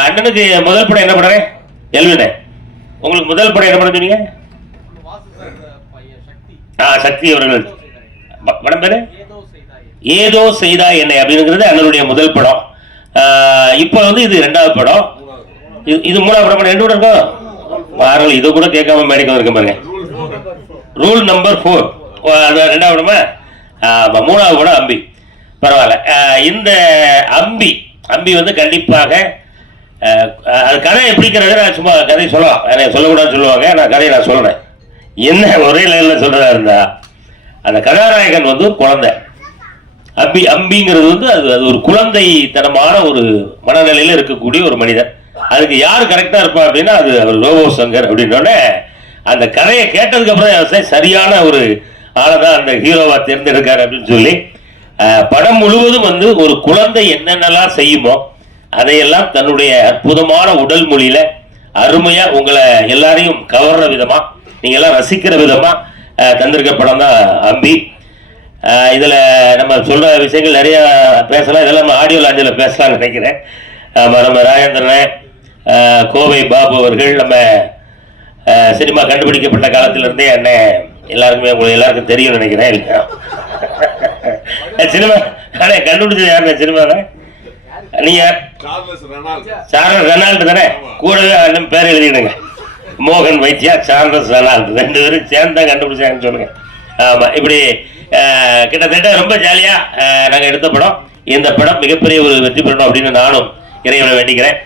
அண்ணனுக்கு முதல் படம் என்ன படம்? எல்வினே, உங்களுக்கு முதல் படம் என்ன படம் சொன்னீங்க? சக்தி அவர்கள் படம் பேரு ஏதோ செய்தா என்னை அப்படிங்கிறது அண்ணனுடைய முதல் படம். இப்போ வந்து இது 2வது படம், இது 3வது படம். 2 படம் இருக்கும் பாருங்கள், இதை கூட கேட்காம மேடைக்கு இருக்க பாருங்க. ரூல் நம்பர் 4 அது 2வது படமா? 3வது படம் அம்பி. பரவாயில்ல. இந்த அம்பி வந்து கண்டிப்பாக அது கதை எப்படிங்கிறத நான் சும்மா கதை சொல்லலாம், சொல்லக்கூடாதுன்னு சொல்லுவாங்க. நான் கதையை நான் சொல்றேன். என்ன ஒரே லைனில் சொல்றதா இருந்தா, அந்த கதாநாயகன் வந்து ஒரு குழந்தை. அம்பிங்கிறது வந்து அது ஒரு குழந்தைத்தனமான ஒரு மனநிலையில் இருக்கக்கூடிய ஒரு மனிதர். அதுக்கு யார் கரெக்டாக இருப்பா அப்படின்னா அது அவர் ரோபோ சங்கர் அப்படின்னோடனே அந்த கதையை கேட்டதுக்கு அப்புறம் சரியான ஒரு ஆளை தான் அந்த ஹீரோவா தேர்ந்தெடுக்காரு அப்படின்னு சொல்லி படம் முழுவதும் வந்து ஒரு குழந்தை என்னென்னலாம் செய்யுமோ அதையெல்லாம் தன்னுடைய அற்புதமான உடல் மொழியில அருமையா உங்களை எல்லாரையும் கவர்ற விதமா, நீங்க எல்லாம் ரசிக்கிற விதமா தந்திருக்க படம் தான் அம்பி. இதுல நம்ம சொல்ற விஷயங்கள் நிறைய பேசலாம். இதெல்லாம் நம்ம ஆடியோ லாஞ்சில் பேசலாம்னு நினைக்கிறேன். நம்ம ராஜேந்திரன், கோவை பாபு அவர்கள் நம்ம சினிமா கண்டுபிடிக்கப்பட்ட காலத்திலிருந்தே அண்ணன் எல்லாருக்குமே உங்களுக்கு எல்லாருக்கும் தெரியும் நினைக்கிறேன். இல்லையா சினிமா கண்டுபிடிச்சது யாருங்க சினிமாவில்? நீங்க சார்லஸ் ரெனால்டு தானே? கூடவே அண்ணன் பேர் எழுதிடுங்க, மோகன் வைத்தியா, சார்லஸ் ரெனால்டு, 2 பேரும் சேர்ந்தா கண்டுபிடிச்சாங்கன்னு சொல்லுங்க. ஆமா, இப்படி கிட்டத்தட்ட ரொம்ப ஜாலியா நாங்க எடுத்த படம். இந்த படம் மிகப்பெரிய ஒரு வெற்றி பெறணும் அப்படின்னு நானும் இறைவனை வேண்டிக்கிறேன்.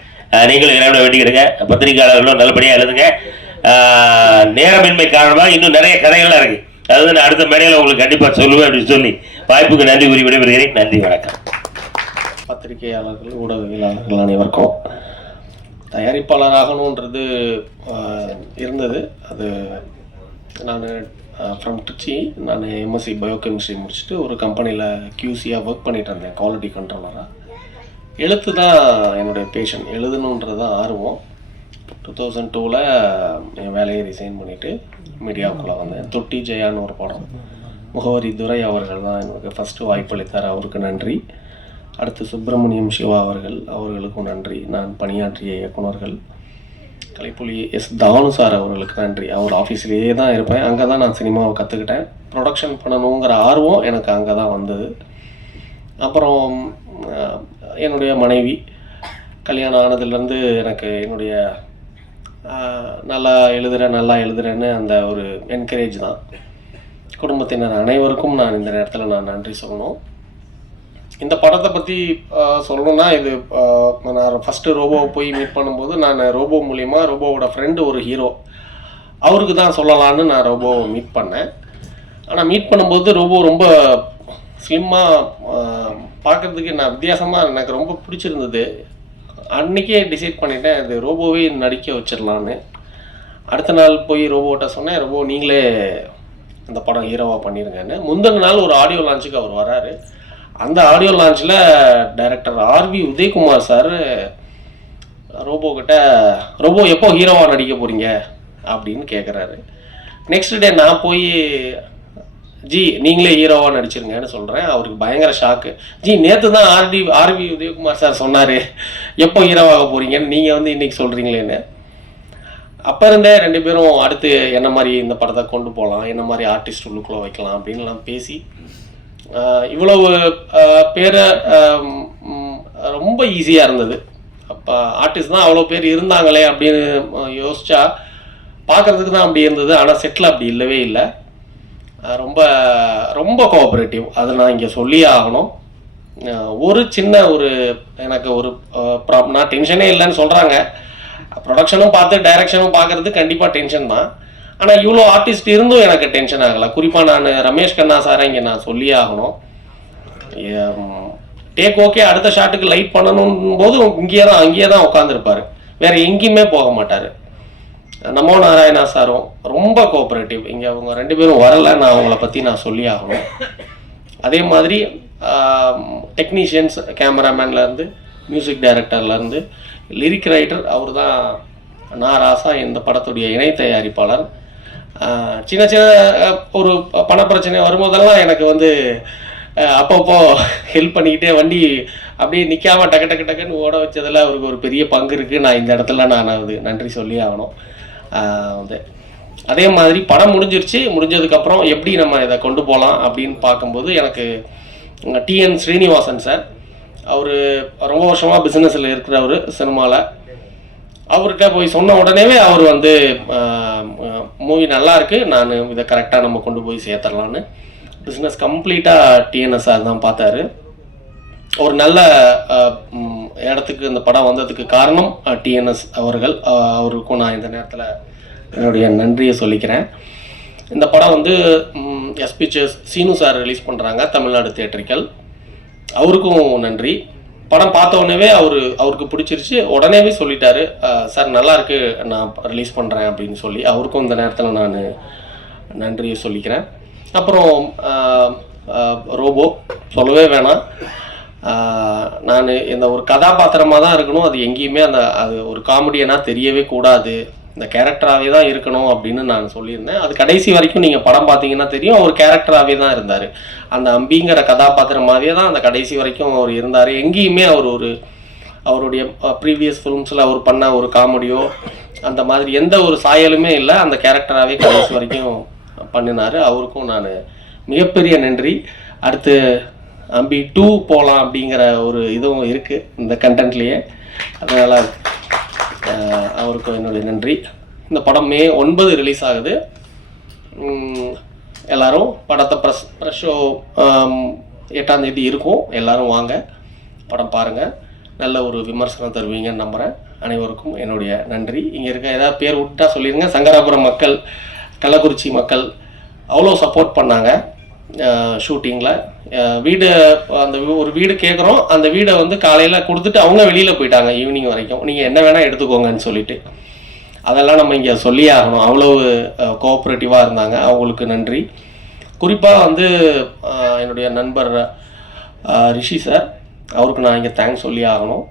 நீங்களும் இறைவனை வேண்டிக்கிறீங்க. பத்திரிகையாளர்களும் நல்லபடியா எழுதுங்க. நேரமின்மை காரணமாக இன்னும் நிறைய கதைகள்லாம் இருக்கு. அதாவது நான் அடுத்த மேடையில் உங்களுக்கு கண்டிப்பா சொல்லுவேன் அப்படின்னு சொல்லி வாய்ப்புக்கு நன்றி கூறி விடைபெறுகிறேன். நன்றி, வணக்கம். பத்திரிகையாளர்கள், ஊடகவியலாளர்கள் அனைவருக்கும் தயாரிப்பாளராகணுன்றது இருந்தது. அது நான் ஃப்ரம் திருச்சி, நான் எம்எஸ்சி பயோகெமிஸ்ட்ரி முடிச்சுட்டு ஒரு கம்பெனியில் கியூசியாக ஒர்க் பண்ணிட்டு இருந்தேன், குவாலிட்டி கண்ட்ரோலராக. எழுத்து தான் என்னுடைய பேஷன், எழுதணுன்றது தான் ஆர்வம். 2002 என் வேலையை ரிசைன் பண்ணிவிட்டு மீடியாவுக்குள்ளே வந்தேன். தொட்டி ஜெயான்னு ஒரு படம், முகவரி துரை அவர்கள் தான் எனக்கு ஃபஸ்ட்டு வாய்ப்பளித்தார், அவருக்கு நன்றி. அடுத்து சுப்பிரமணியம் சிவா அவர்களுக்கும் நன்றி. நான் பணியாற்றிய இயக்குநர்கள் கலைப்புலி எஸ் தானு சார் அவர்களுக்கு நன்றி. அவர் ஆஃபீஸ்லேயே தான் இருப்பேன், அங்கே தான் நான் சினிமாவை கற்றுக்கிட்டேன். ப்ரொடக்ஷன் பண்ணணுங்கிற ஆர்வம் எனக்கு அங்கே தான் வந்தது. அப்புறம் என்னுடைய மனைவி கல்யாணம் ஆனதுலேருந்து எனக்கு என்னுடைய நல்லா எழுதுறேன்னு அந்த ஒரு என்கரேஜ் தான். குடும்பத்தினர் அனைவருக்கும் நான் இந்த நேரத்தில் நான் நன்றி சொல்லணும். இந்த படத்தை பற்றி சொல்லணுன்னா, இது நான் ஃபஸ்ட்டு ரோபோவை போய் மீட் பண்ணும்போது நான் ரோபோ மூலிமா, ரோபோவோட ஃப்ரெண்டு ஒரு ஹீரோ அவருக்கு தான் சொல்லலான்னு நான் ரோபோ மீட் பண்ணேன். ஆனால் மீட் பண்ணும்போது ரோபோ ரொம்ப ஸ்லிம்மாக பார்க்குறதுக்கு நான் வித்தியாசமாக எனக்கு ரொம்ப பிடிச்சிருந்தது. அன்றைக்கே டிசைட் பண்ணிட்டேன் இது ரோபோவே நடிக்க வச்சிடலான்னு. அடுத்த நாள் போய் ரோபோட்ட சொன்னேன், ரோபோ நீங்களே அந்த படம் ஹீரோவாக பண்ணிடுங்கன்னு. முந்தின நாள் ஒரு ஆடியோ லான்ச்சுக்கு அவர் வராரு. அந்த ஆடியோ லான்ச்சில் டைரக்டர் ஆர்வி உதயகுமார் சார் ரோபோக்கிட்ட ரோபோ எப்போ ஹீரோவாக நடிக்க போகிறீங்க அப்படின்னு கேட்குறாரு. நெக்ஸ்ட் டே நான் போய் ஜி நீங்களே ஹீரோவாக நடிச்சிருங்கன்னு சொல்கிறேன். அவருக்கு பயங்கர ஷாக்கு. ஜி நேற்று தான் ஆர்வி உதயகுமார் சார் சொன்னார் எப்போ ஹீரோவாக போகிறீங்கன்னு, நீங்கள் வந்து இன்றைக்கி சொல்கிறீங்களேன்னு. அப்போ இருந்தே 2 பேரும் அடுத்து என்ன மாதிரி இந்த படத்தை கொண்டு போகலாம், என்ன மாதிரி ஆர்டிஸ்ட் உள்ளுக்குள்ளே வைக்கலாம் அப்படின்லாம் பேசி இவ்வளவு பேரை ரொம்ப ஈஸியாக இருந்தது. அப்போ ஆர்டிஸ்ட் தான் அவ்வளோ பேர் இருந்தாங்களே அப்படின்னு யோசிச்சா பார்க்குறதுக்கு தான் அப்படி இருந்தது. ஆனால் செட்டில் அப்படி இல்லவே இல்லை. ரொம்ப ரொம்ப கோஆப்ரேட்டிவ், அதை நான் இங்கே சொல்லியே ஆகணும். ஒரு சின்ன ஒரு எனக்கு ஒரு நான் டென்ஷனே இல்லைன்னு சொல்கிறாங்க. ப்ரொடக்ஷனும் பார்த்து டைரக்ஷனும் பார்க்குறது கண்டிப்பாக டென்ஷன் தான். ஆனால் இவ்வளோ ஆர்டிஸ்ட் இருந்தும் எனக்கு டென்ஷன் ஆகலை. குறிப்பாக நான் ரமேஷ் கண்ணா சாரை இங்கே நான் சொல்லியே ஆகணும். டேக் ஓகே அடுத்த ஷாட்டுக்கு லைட் பண்ணணும் போது அங்கேயே தான் உட்காந்துருப்பார், வேறு எங்கேயுமே போக மாட்டார். நமோ நாராயணா சாரும் ரொம்ப கோஆப்ரேட்டிவ். இங்கே அவங்க 2 பேரும் வரலை, நான் அவங்கள பற்றி நான் சொல்லி ஆகணும். அதே மாதிரி டெக்னீஷியன்ஸ், கேமராமேன்லேருந்து மியூசிக் டைரக்டர்லேருந்து லிரிக் ரைட்டர் அவர் தான் நான் ராசா, இந்த படத்துடைய இணை தயாரிப்பாளர். சின்ன சின்ன ஒரு பணப்பிரச்சனை வரும்போதெல்லாம் எனக்கு வந்து அப்பப்போ ஹெல்ப் பண்ணிக்கிட்டே வண்டி அப்படியே நிற்காம டக்கு டக்குன்னு ஓட வச்சதில் அவருக்கு ஒரு பெரிய பங்கு இருக்குது. நான் இந்த இடத்துல நான் அது நன்றி சொல்லி ஆகணும். வந்து அதே மாதிரி படம் முடிஞ்சதுக்கப்புறம் எப்படி நம்ம இதை கொண்டு போகலாம் அப்படின்னு பார்க்கும்போது எனக்கு டிஎன் ஸ்ரீனிவாசன் சார், அவர் ரொம்ப வருஷமாக பிஸ்னஸில் இருக்கிறவர் சினிமாவில், அவர்கிட்ட போய் சொன்ன உடனேவே அவர் வந்து மூவி நல்லா இருக்குது, நான் இதை கரெக்டாக நம்ம கொண்டு போய் சேர்த்துடலான்னு பிஸ்னஸ் கம்ப்ளீட்டாக டிஎன்எஸ் சார் தான் பார்த்தாரு. ஒரு நல்ல இடத்துக்கு இந்த படம் வந்ததுக்கு காரணம் டிஎன்எஸ் அவர்கள். அவருக்கும் நான் இந்த நேரத்தில் என்னுடைய நன்றியை சொல்லிக்கிறேன். இந்த படம் வந்து எஸ்பிச்சஸ் சீனு சார் ரிலீஸ் பண்ணுறாங்க தமிழ்நாடு தியேட்டரிக்கல். அவருக்கும் நன்றி. படம் பார்த்த உடனே அவருக்கு பிடிச்சிருச்சு, உடனேவே சொல்லிட்டாரு சார் நல்லா இருக்கு நான் ரிலீஸ் பண்ணுறேன் அப்படின்னு சொல்லி. அவருக்கும் இந்த நேரத்தில் நான் நன்றியை சொல்லிக்கிறேன். அப்புறம் ரோபோ சொல்லவே வேணாம். நான் இந்த ஒரு கதாபாத்திரமாக தான் இருக்கணும், அது எங்கேயுமே அது ஒரு காமெடியனாக தெரியவே கூடாது, இந்த கேரக்டராகவே தான் இருக்கணும் அப்படின்னு நான் சொல்லியிருந்தேன். அது கடைசி வரைக்கும் நீங்கள் படம் பார்த்தீங்கன்னா தெரியும், அவர் கேரக்டராகவே தான் இருந்தார். அந்த அம்பிங்கிற கதாபாத்திரமாகவே தான் அந்த கடைசி வரைக்கும் அவர் இருந்தார். எங்கேயுமே அவருடைய ப்ரீவியஸ் ஃபிலிம்ஸில் அவர் பண்ண ஒரு காமெடியோ அந்த மாதிரி எந்த ஒரு சாயலுமே இல்லை, அந்த கேரக்டராகவே கடைசி வரைக்கும் பண்ணினார். அவருக்கும் நான் மிகப்பெரிய நன்றி. அடுத்து அம்பி 2 போகலாம் அப்படிங்கிற ஒரு இதுவும் இருக்குது இந்த கண்டென்ட்லேயே, அதனால் அவருக்கும் என்னுடைய நன்றி. இந்த படம் மே 9 ரிலீஸ் ஆகுது. எல்லோரும் படத்தை ப்ரெஸ் ஷோ 8ஆம் தேதி இருக்கும், எல்லோரும் வாங்க படம் பாருங்கள், நல்ல ஒரு விமர்சனம் தருவீங்கன்னு நம்புகிறேன். அனைவருக்கும் என்னுடைய நன்றி. இங்கே இருக்க ஏதாவது பேர் விட்டா சொல்லிடுங்க. சங்கராபுரம் மக்கள், கள்ளக்குறிச்சி மக்கள் அவ்வளோ சப்போர்ட் பண்ணாங்க ஷூட்டிங்கில். வீடு ஒரு வீடு கேட்குறோம், அந்த வீடை வந்து காலையில் கொடுத்துட்டு அவங்க வெளியில் போயிட்டாங்க ஈவினிங் வரைக்கும், நீங்கள் என்ன வேணால் எடுத்துக்கோங்கன்னு சொல்லிட்டு. அதெல்லாம் நம்ம இங்கே சொல்லியே ஆகணும், அவ்வளவு கோஆப்ரேட்டிவாக இருந்தாங்க, அவங்களுக்கு நன்றி. குறிப்பாக வந்து என்னுடைய நண்பர் ரிஷி சார், அவருக்கு நான் இங்கே தேங்க்ஸ் சொல்லி ஆகணும்.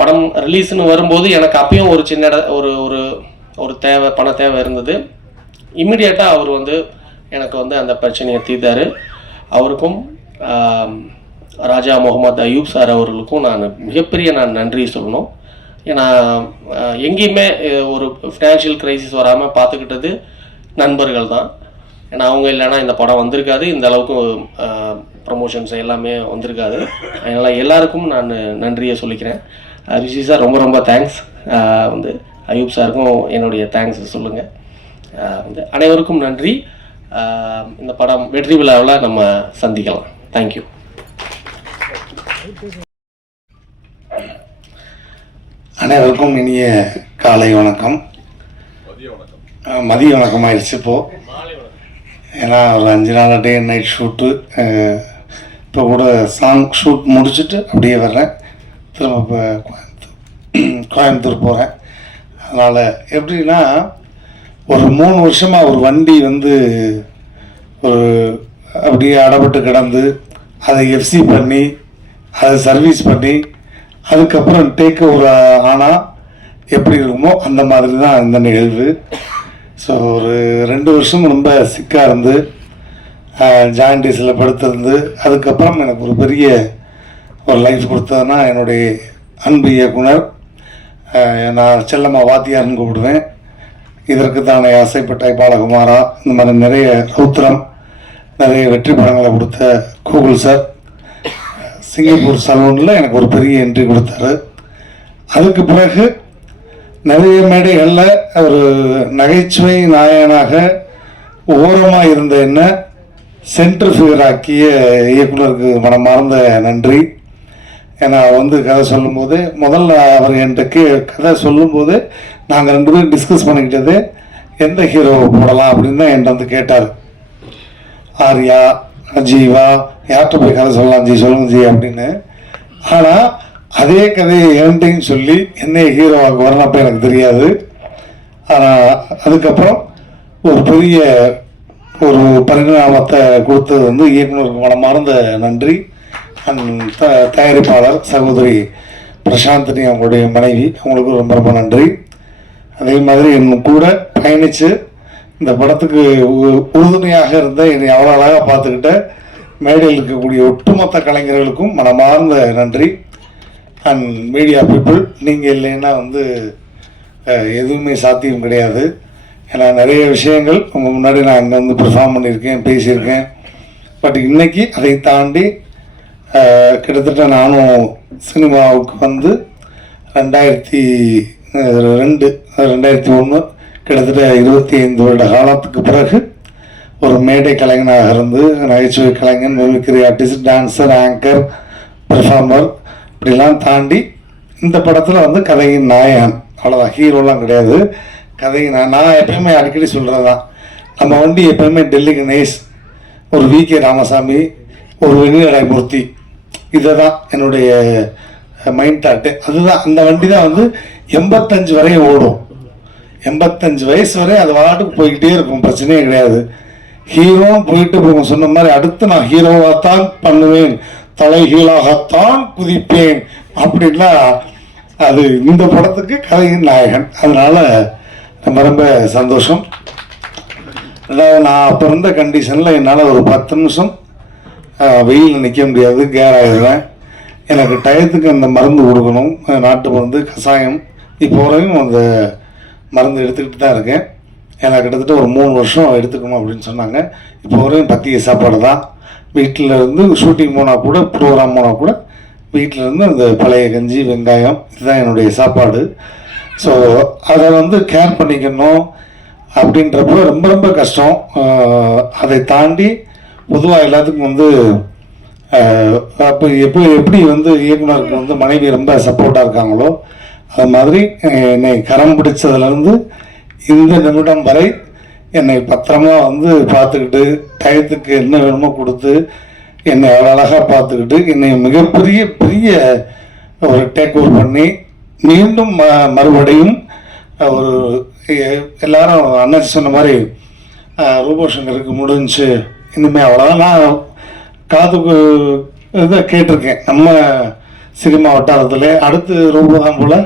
படம் ரிலீஸ்னு வரும்போது எனக்கு அப்பயும் ஒரு சின்ன ஒரு தேவை, பண தேவை இருந்தது. இம்மிடியேட்டாக அவர் வந்து எனக்கு வந்து அந்த பிரச்சனையை தீர்த்தார். அவருக்கும் ராஜா முகமது அயூப் சார் அவர்களுக்கும் நான் மிகப்பெரிய நன்றி சொல்லணும். ஏன்னா எங்கேயுமே ஒரு ஃபினான்ஷியல் க்ரைசிஸ் வராமல் பார்த்துக்கிட்டது நண்பர்கள் தான். ஏன்னா அவங்க இல்லைன்னா இந்த படம் வந்திருக்காது, இந்த அளவுக்கு ப்ரமோஷன்ஸ் எல்லாமே வந்திருக்காது. அதனால் எல்லாருக்கும் நான் நன்றியை சொல்லிக்கிறேன். ரிஷி சார் ரொம்ப ரொம்ப தேங்க்ஸ். வந்து அயூப் சாருக்கும் என்னுடைய தேங்க்ஸ் சொல்லுங்கள். வந்து அனைவருக்கும் நன்றி. இந்த படம் வெற்றி விழாவில் நம்ம சந்திக்கலாம். தேங்க்யூ. அனைவருக்கும் இனிய காலை வணக்கம். மதிய வணக்கம் ஆயிடுச்சு இப்போது. ஏன்னா ஒரு 5 நாள் டே நைட் ஷூட்டு. இப்போ கூட சாங் ஷூட் முடிச்சுட்டு அப்படியே வர்றேன். திரும்ப இப்போ கோயம்புத்தூர் போகிறேன். அதனால் எப்படின்னா ஒரு 3 வருஷமாக ஒரு வண்டி வந்து ஒரு அப்படியே அடப்பட்டு கிடந்து அதை எஃப்சி பண்ணி அதை சர்வீஸ் பண்ணி அதுக்கப்புறம் டேக் ஓவர் ஆனால் எப்படி இருக்குமோ அந்த மாதிரி தான் இந்த நிகழ்வு. ஸோ ஒரு 2 வருஷம் ரொம்ப சிக்காக இருந்து ஜாயின்டிஸில் படுத்திருந்து அதுக்கப்புறம் எனக்கு ஒரு பெரிய ஒரு லைஃப் கொடுத்ததுன்னா என்னுடைய அன்பு இயக்குனர், நான் செல்லம்மா வாத்தியார்னு கூப்பிடுவேன். இதற்கு தானே ஆசைப்பட்டாய் பாலகுமாரா, இந்த மாதிரி நிறைய ரௌத்ரம் நிறைய வெற்றி படங்களை கொடுத்த கூகுள் சார், சிங்கப்பூர் சலூனில் எனக்கு ஒரு பெரிய என்ட்ரி கொடுத்தாரு. அதுக்கு பிறகு நிறைய மேடைகளில் ஒரு நகைச்சுவை நாயகனாக ஓரமாக இருந்த என்ன சென்ட்ரு ஃபிகர் ஆக்கிய இயக்குனருக்கு மனமார்ந்த நன்றி. ஏன்னா வந்து கதை சொல்லும்போது முதல்ல அவர் என்கிட்ட கதை சொல்லும்போது நாங்கள் 2 பேரும் டிஸ்கஸ் பண்ணிக்கிட்டது எந்த ஹீரோ போடலாம் அப்படின்னு தான் என்கிட்ட வந்து கேட்டார். ஆர்யா, ஜீவா, யார்கிட்ட போய் கதை சொல்லலாம் ஜி, சொல்லுங்க ஜி அப்படின்னு. ஆனால் அதே கதையை என்கிட்டையும் சொல்லி என்ன ஹீரோவாக வரணும்ப்போ எனக்கு தெரியாது. ஆனால் அதுக்கப்புறம் ஒரு பெரிய ஒரு பரிணாமத்தை கொடுத்தது வந்து இயக்குனருக்கு மனமார்ந்த நன்றி. தயாரிப்பாளர் சகோதரி பிரசாந்தினி அவங்களுடைய மனைவி, அவங்களுக்கு ரொம்ப ரொம்ப நன்றி. அதே மாதிரி என் கூட பயணித்து இந்த படத்துக்கு உறுதுணையாக இருந்த என்னை அவ்வளோ அழகாக பார்த்துக்கிட்ட மேடையில் இருக்கக்கூடிய ஒட்டுமொத்த கலைஞர்களுக்கும் மனமார்ந்த நன்றி. அண்ட் மீடியா பீப்புள், நீங்கள் இல்லைன்னா வந்து எதுவுமே சாத்தியம் கிடையாது. ஏன்னா நிறைய விஷயங்கள் உங்கள் முன்னாடி நான் இங்கே வந்து பெர்ஃபார்ம் பண்ணியிருக்கேன், பேசியிருக்கேன். பட் இன்னைக்கு அதை தாண்டி கிட்டத்தட்ட நானும் சினிமாவுக்கு வந்து 2001 கிட்டத்தட்ட 25 வருட காலத்துக்கு பிறகு ஒரு மேடை கலைஞனாக இருந்து நகைச்சுவை கலைஞன், mimicry artist, dancer, anchor, performer இப்படிலாம் தாண்டி இந்த படத்தில் வந்து கதையின் நாயகன். அவ்வளோதான், ஹீரோலாம் கிடையாது, கதையின் நான் எப்பயுமே அடிக்கடி சொல்கிறது தான், நம்ம வண்டி எப்பயுமே டெல்லி கணேஷ், ஒரு வி.கே. ராமசாமி, ஒரு வெண்ணிலமூர்த்தி, இதை தான் என்னுடைய மைண்ட் தாட்டு. அதுதான் அந்த வண்டி தான் வந்து 85 வரையும் ஓடும். 85 வயசு வரை அது வாட்டுக்கு போய்கிட்டே இருக்கும், பிரச்சனையே கிடையாது. ஹீரோ போயிட்டு போகும் சொன்ன மாதிரி அடுத்து நான் ஹீரோவாகத்தான் பண்ணுவேன், தலைகீழாகத்தான் குதிப்பேன் அப்படின்னா அது இந்த படத்துக்கு கதையின் நாயகன். அதனால ரொம்ப ரொம்ப சந்தோஷம். அதாவது நான் அப்போ இருந்த கண்டிஷனில் என்னால் ஒரு 10 நிமிஷம் வெயிலில் நிற்க முடியாது, கேர் ஆகிடுவேன். எனக்கு டயத்துக்கு அந்த மருந்து கொடுக்கணும், நாட்டு மருந்து, கஷாயம். இப்போ வரையும் அந்த மருந்து எடுத்துக்கிட்டு தான் இருக்கேன். எனக்கு கிட்டத்தட்ட ஒரு 3 வருஷம் எடுத்துக்கணும் அப்படின்னு சொன்னாங்க. இப்போ வரையும் பத்திய சாப்பாடு தான். வீட்டில் இருந்து ஷூட்டிங் போனால் கூட, ப்ரோக்ராம் போனால் கூட வீட்டில் இருந்து அந்த பழைய கஞ்சி, வெங்காயம், இதுதான் என்னுடைய சாப்பாடு. ஸோ அதை வந்து கேர் பண்ணிக்கணும் அப்படின்றப்போ ரொம்ப ரொம்ப கஷ்டம். அதை தாண்டி பொதுவாக எல்லாத்துக்கும் வந்து அப்போ எப்படி வந்து இயக்குனருக்கு வந்து மனைவி ரொம்ப சப்போர்ட்டாக இருக்காங்களோ அது மாதிரி என்னை கரம் பிடிச்சதுலேருந்து இந்த நிமிடம் வரை என்னை பத்திரமா வந்து பார்த்துக்கிட்டு டயத்துக்கு என்ன வேணுமோ கொடுத்து என்னை அவ்வளோ அழகாக பார்த்துக்கிட்டு என்னை மிகப்பெரிய பெரிய ஒரு டேக் ஓவர் பண்ணி மீண்டும் மறுபடியும் ஒரு எல்லாரும் அண்ணாச்சி சொன்ன மாதிரி ரூபோசங்கருக்கு முடிஞ்சு இனிமேல் அவ்வளோதான். நான் காதுக்கு இதை கேட்டிருக்கேன், நம்ம சினிமா வட்டாரத்தில் அடுத்து ரூபதான் போல்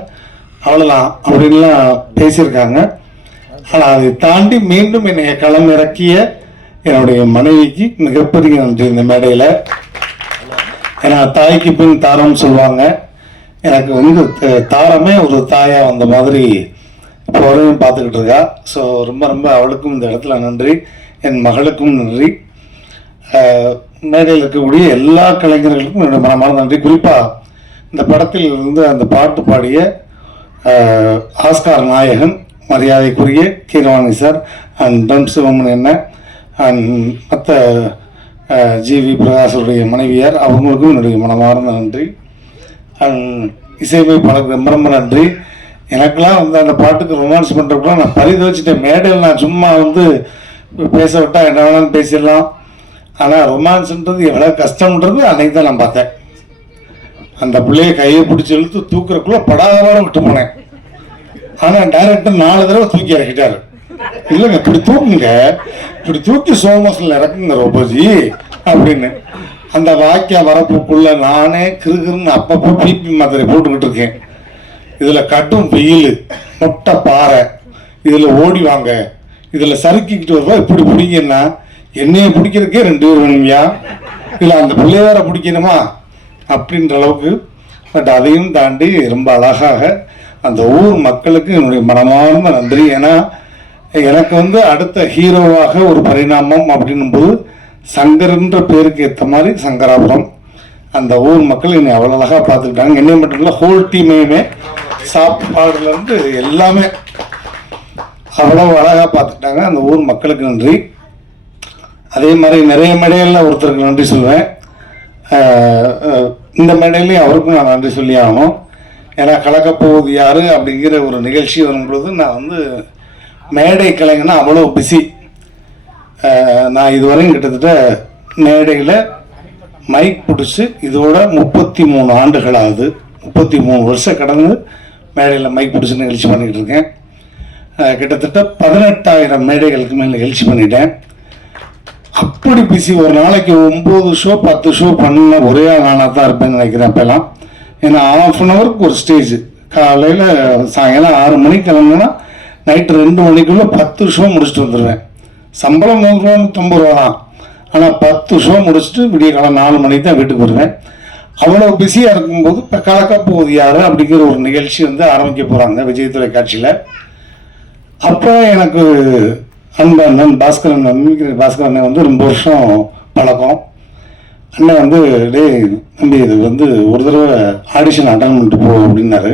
அவ்வளோதான் அப்படின்லாம் பேசியிருக்காங்க. ஆனால் அதை தாண்டி மீண்டும் என்னை களம் இறக்கிய என்னுடைய மனைவிக்கு மிகப்பெரிய நன்றி இந்த மேடையில். ஏன்னா தாய்க்கு பின் தாரம்னு சொல்லுவாங்க. எனக்கு வந்து தாரமே ஒரு தாயாக வந்த மாதிரி இப்போ வரையும் பார்த்துக்கிட்டு இருக்கா. ஸோ ரொம்ப ரொம்ப அவளுக்கும் இந்த இடத்துல நன்றி, என் மகளுக்கும் நன்றி, மேடையில் இருக்கக்கூடிய எல்லா கலைஞர்களுக்கும் என்னுடைய மனமான நன்றி. குறிப்பாக இந்த படத்தில் இருந்து அந்த பாட்டு பாடிய ஆஸ்கார் நாயகன் மரியாதைக்குரிய கீரவாணி சார் அண்ட் தம் சிவமன் என்ன அண்ட் மற்ற ஜிவி பிரகாஷுடைய மனைவியார், அவங்களுக்கும் என்னுடைய மனமார்ந்த நன்றி. அண்ட் இசையமைப்பாளருக்கு ரொம்ப ரொம்ப நன்றி. எனக்கெல்லாம் வந்து அந்த பாட்டுக்கு ரொமான்ஸ் பண்ணுறப்பெல்லாம் நான் பரிதவிச்சிட்டேன். மேடையில் நான் சும்மா வந்து பேச விட்டால் என்ன வேணாலும் பேசிடலாம், ஆனால் ரொமான்ஸுன்றது எவ்வளோ கஷ்டம்ன்றது அன்னைக்கு தான் நான் பார்த்தேன். அந்த பிள்ளைய கையை பிடிச்சி இழுத்து தூக்குறக்குள்ளே படாதவாட விட்டு போனேன். ஆனால் டைரக்டர் 4 தடவை தூக்கி இறக்கிட்டாரு. இல்லைங்க இப்படி தூக்குங்க, இப்படி தூக்கி சோமஸில் இறக்குங்க ரோபோஜி அப்படின்னு. அந்த வாக்கியம் வரப்புக்குள்ள நானே கிருகிருன்னு அப்பப்போ பிபி மாத்திரை போட்டுக்கிட்டு இருக்கேன். இதில் கட்டும் வெயில், மொட்டை பாறை, இதில் ஓடி வாங்க, இதில் சறுக்கிக்கிட்டு வருவா, இப்படி பிடிங்கன்னா என்னையை பிடிக்கிறதுக்கே 2 பேர் வேணுமையா, இல்லை அந்த பிள்ளைய வேற பிடிக்கணுமா அப்படின்ற அளவுக்கு. பட் அதையும் தாண்டி ரொம்ப அழகாக அந்த ஊர் மக்களுக்கு என்னுடைய மனமார்ந்த நன்றி. ஏன்னா எனக்கு வந்து அடுத்த ஹீரோவாக ஒரு பரிணாமம் அப்படின்னும் போது சங்கர்ன்ற பேருக்கு ஏற்ற மாதிரி சங்கராபுரம் அந்த ஊர் மக்கள் என்னை அவ்வளோ அழகாக பார்த்துக்கிட்டாங்க. என்னை மட்டும் இல்லை, ஹோல் டீமையுமே சாப்பாடுலேருந்து எல்லாமே அவ்வளோ அழகாக பார்த்துக்கிட்டாங்க. அந்த ஊர் மக்களுக்கு நன்றி. அதே மாதிரி நிறைய மேடைகளில் ஒருத்தருக்கு நன்றி சொல்வேன். இந்த மேடையிலையும் அவருக்கும் நான் நன்றி சொல்லி ஆகணும். ஏன்னா கலக்கப்போவது யார் அப்படிங்கிற ஒரு நிகழ்ச்சி வரும்பொழுது நான் வந்து மேடை கலைஞனா அவ்வளோ பிஸி. நான் இதுவரையும் கிட்டத்தட்ட மேடையில் மைக் பிடிச்சி இதோட 33 ஆண்டுகள் ஆகுது. 33 வருஷம் கடந்து மேடையில் மைக் பிடிச்சி நிகழ்ச்சி பண்ணிகிட்டு இருக்கேன். கிட்டத்தட்ட 18,000 மேடைகளுக்கு மேலே நிகழ்ச்சி பண்ணிட்டேன். அப்படி பிஸி. ஒரு நாளைக்கு 9 ஷோ 10 ஷோ பண்ண ஒரே நானாக தான் இருப்பேன்னு நினைக்கிறேன் அப்போல்லாம். ஏன்னா 1/2 ஹவருக்கு ஒரு ஸ்டேஜ். காலையில் சாயங்காலம் 6 மணிக்கு கிளம்புனா நைட்டு 2 மணிக்குள்ளே 10 ஷோ முடிச்சுட்டு வந்துடுவேன். சம்பளம் 100 ரூபா 150 ரூபா தான். ஆனால் 10 ஷோ முடிச்சுட்டு விடிய காலம் 4 மணிக்கு தான் வீட்டுக்கு வருவேன். அவ்வளோ பிஸியாக இருக்கும்போது இப்போ கலக்கப்போகுது யார் அப்படிங்கிற ஒரு நிகழ்ச்சி வந்து ஆரம்பிக்க போகிறாங்க விஜய் தொலைக்காட்சியில். அப்போ எனக்கு அண்ணன் பாஸ்கரன் பாஸ்கரன் வந்து ரொம்ப வருஷம் பழக்கம். அண்ணன் வந்து டேய் தம்பி இது வந்து ஒரு தடவை ஆடிஷன் அட்டன் பண்ணிட்டு போ அப்படின்னாரு.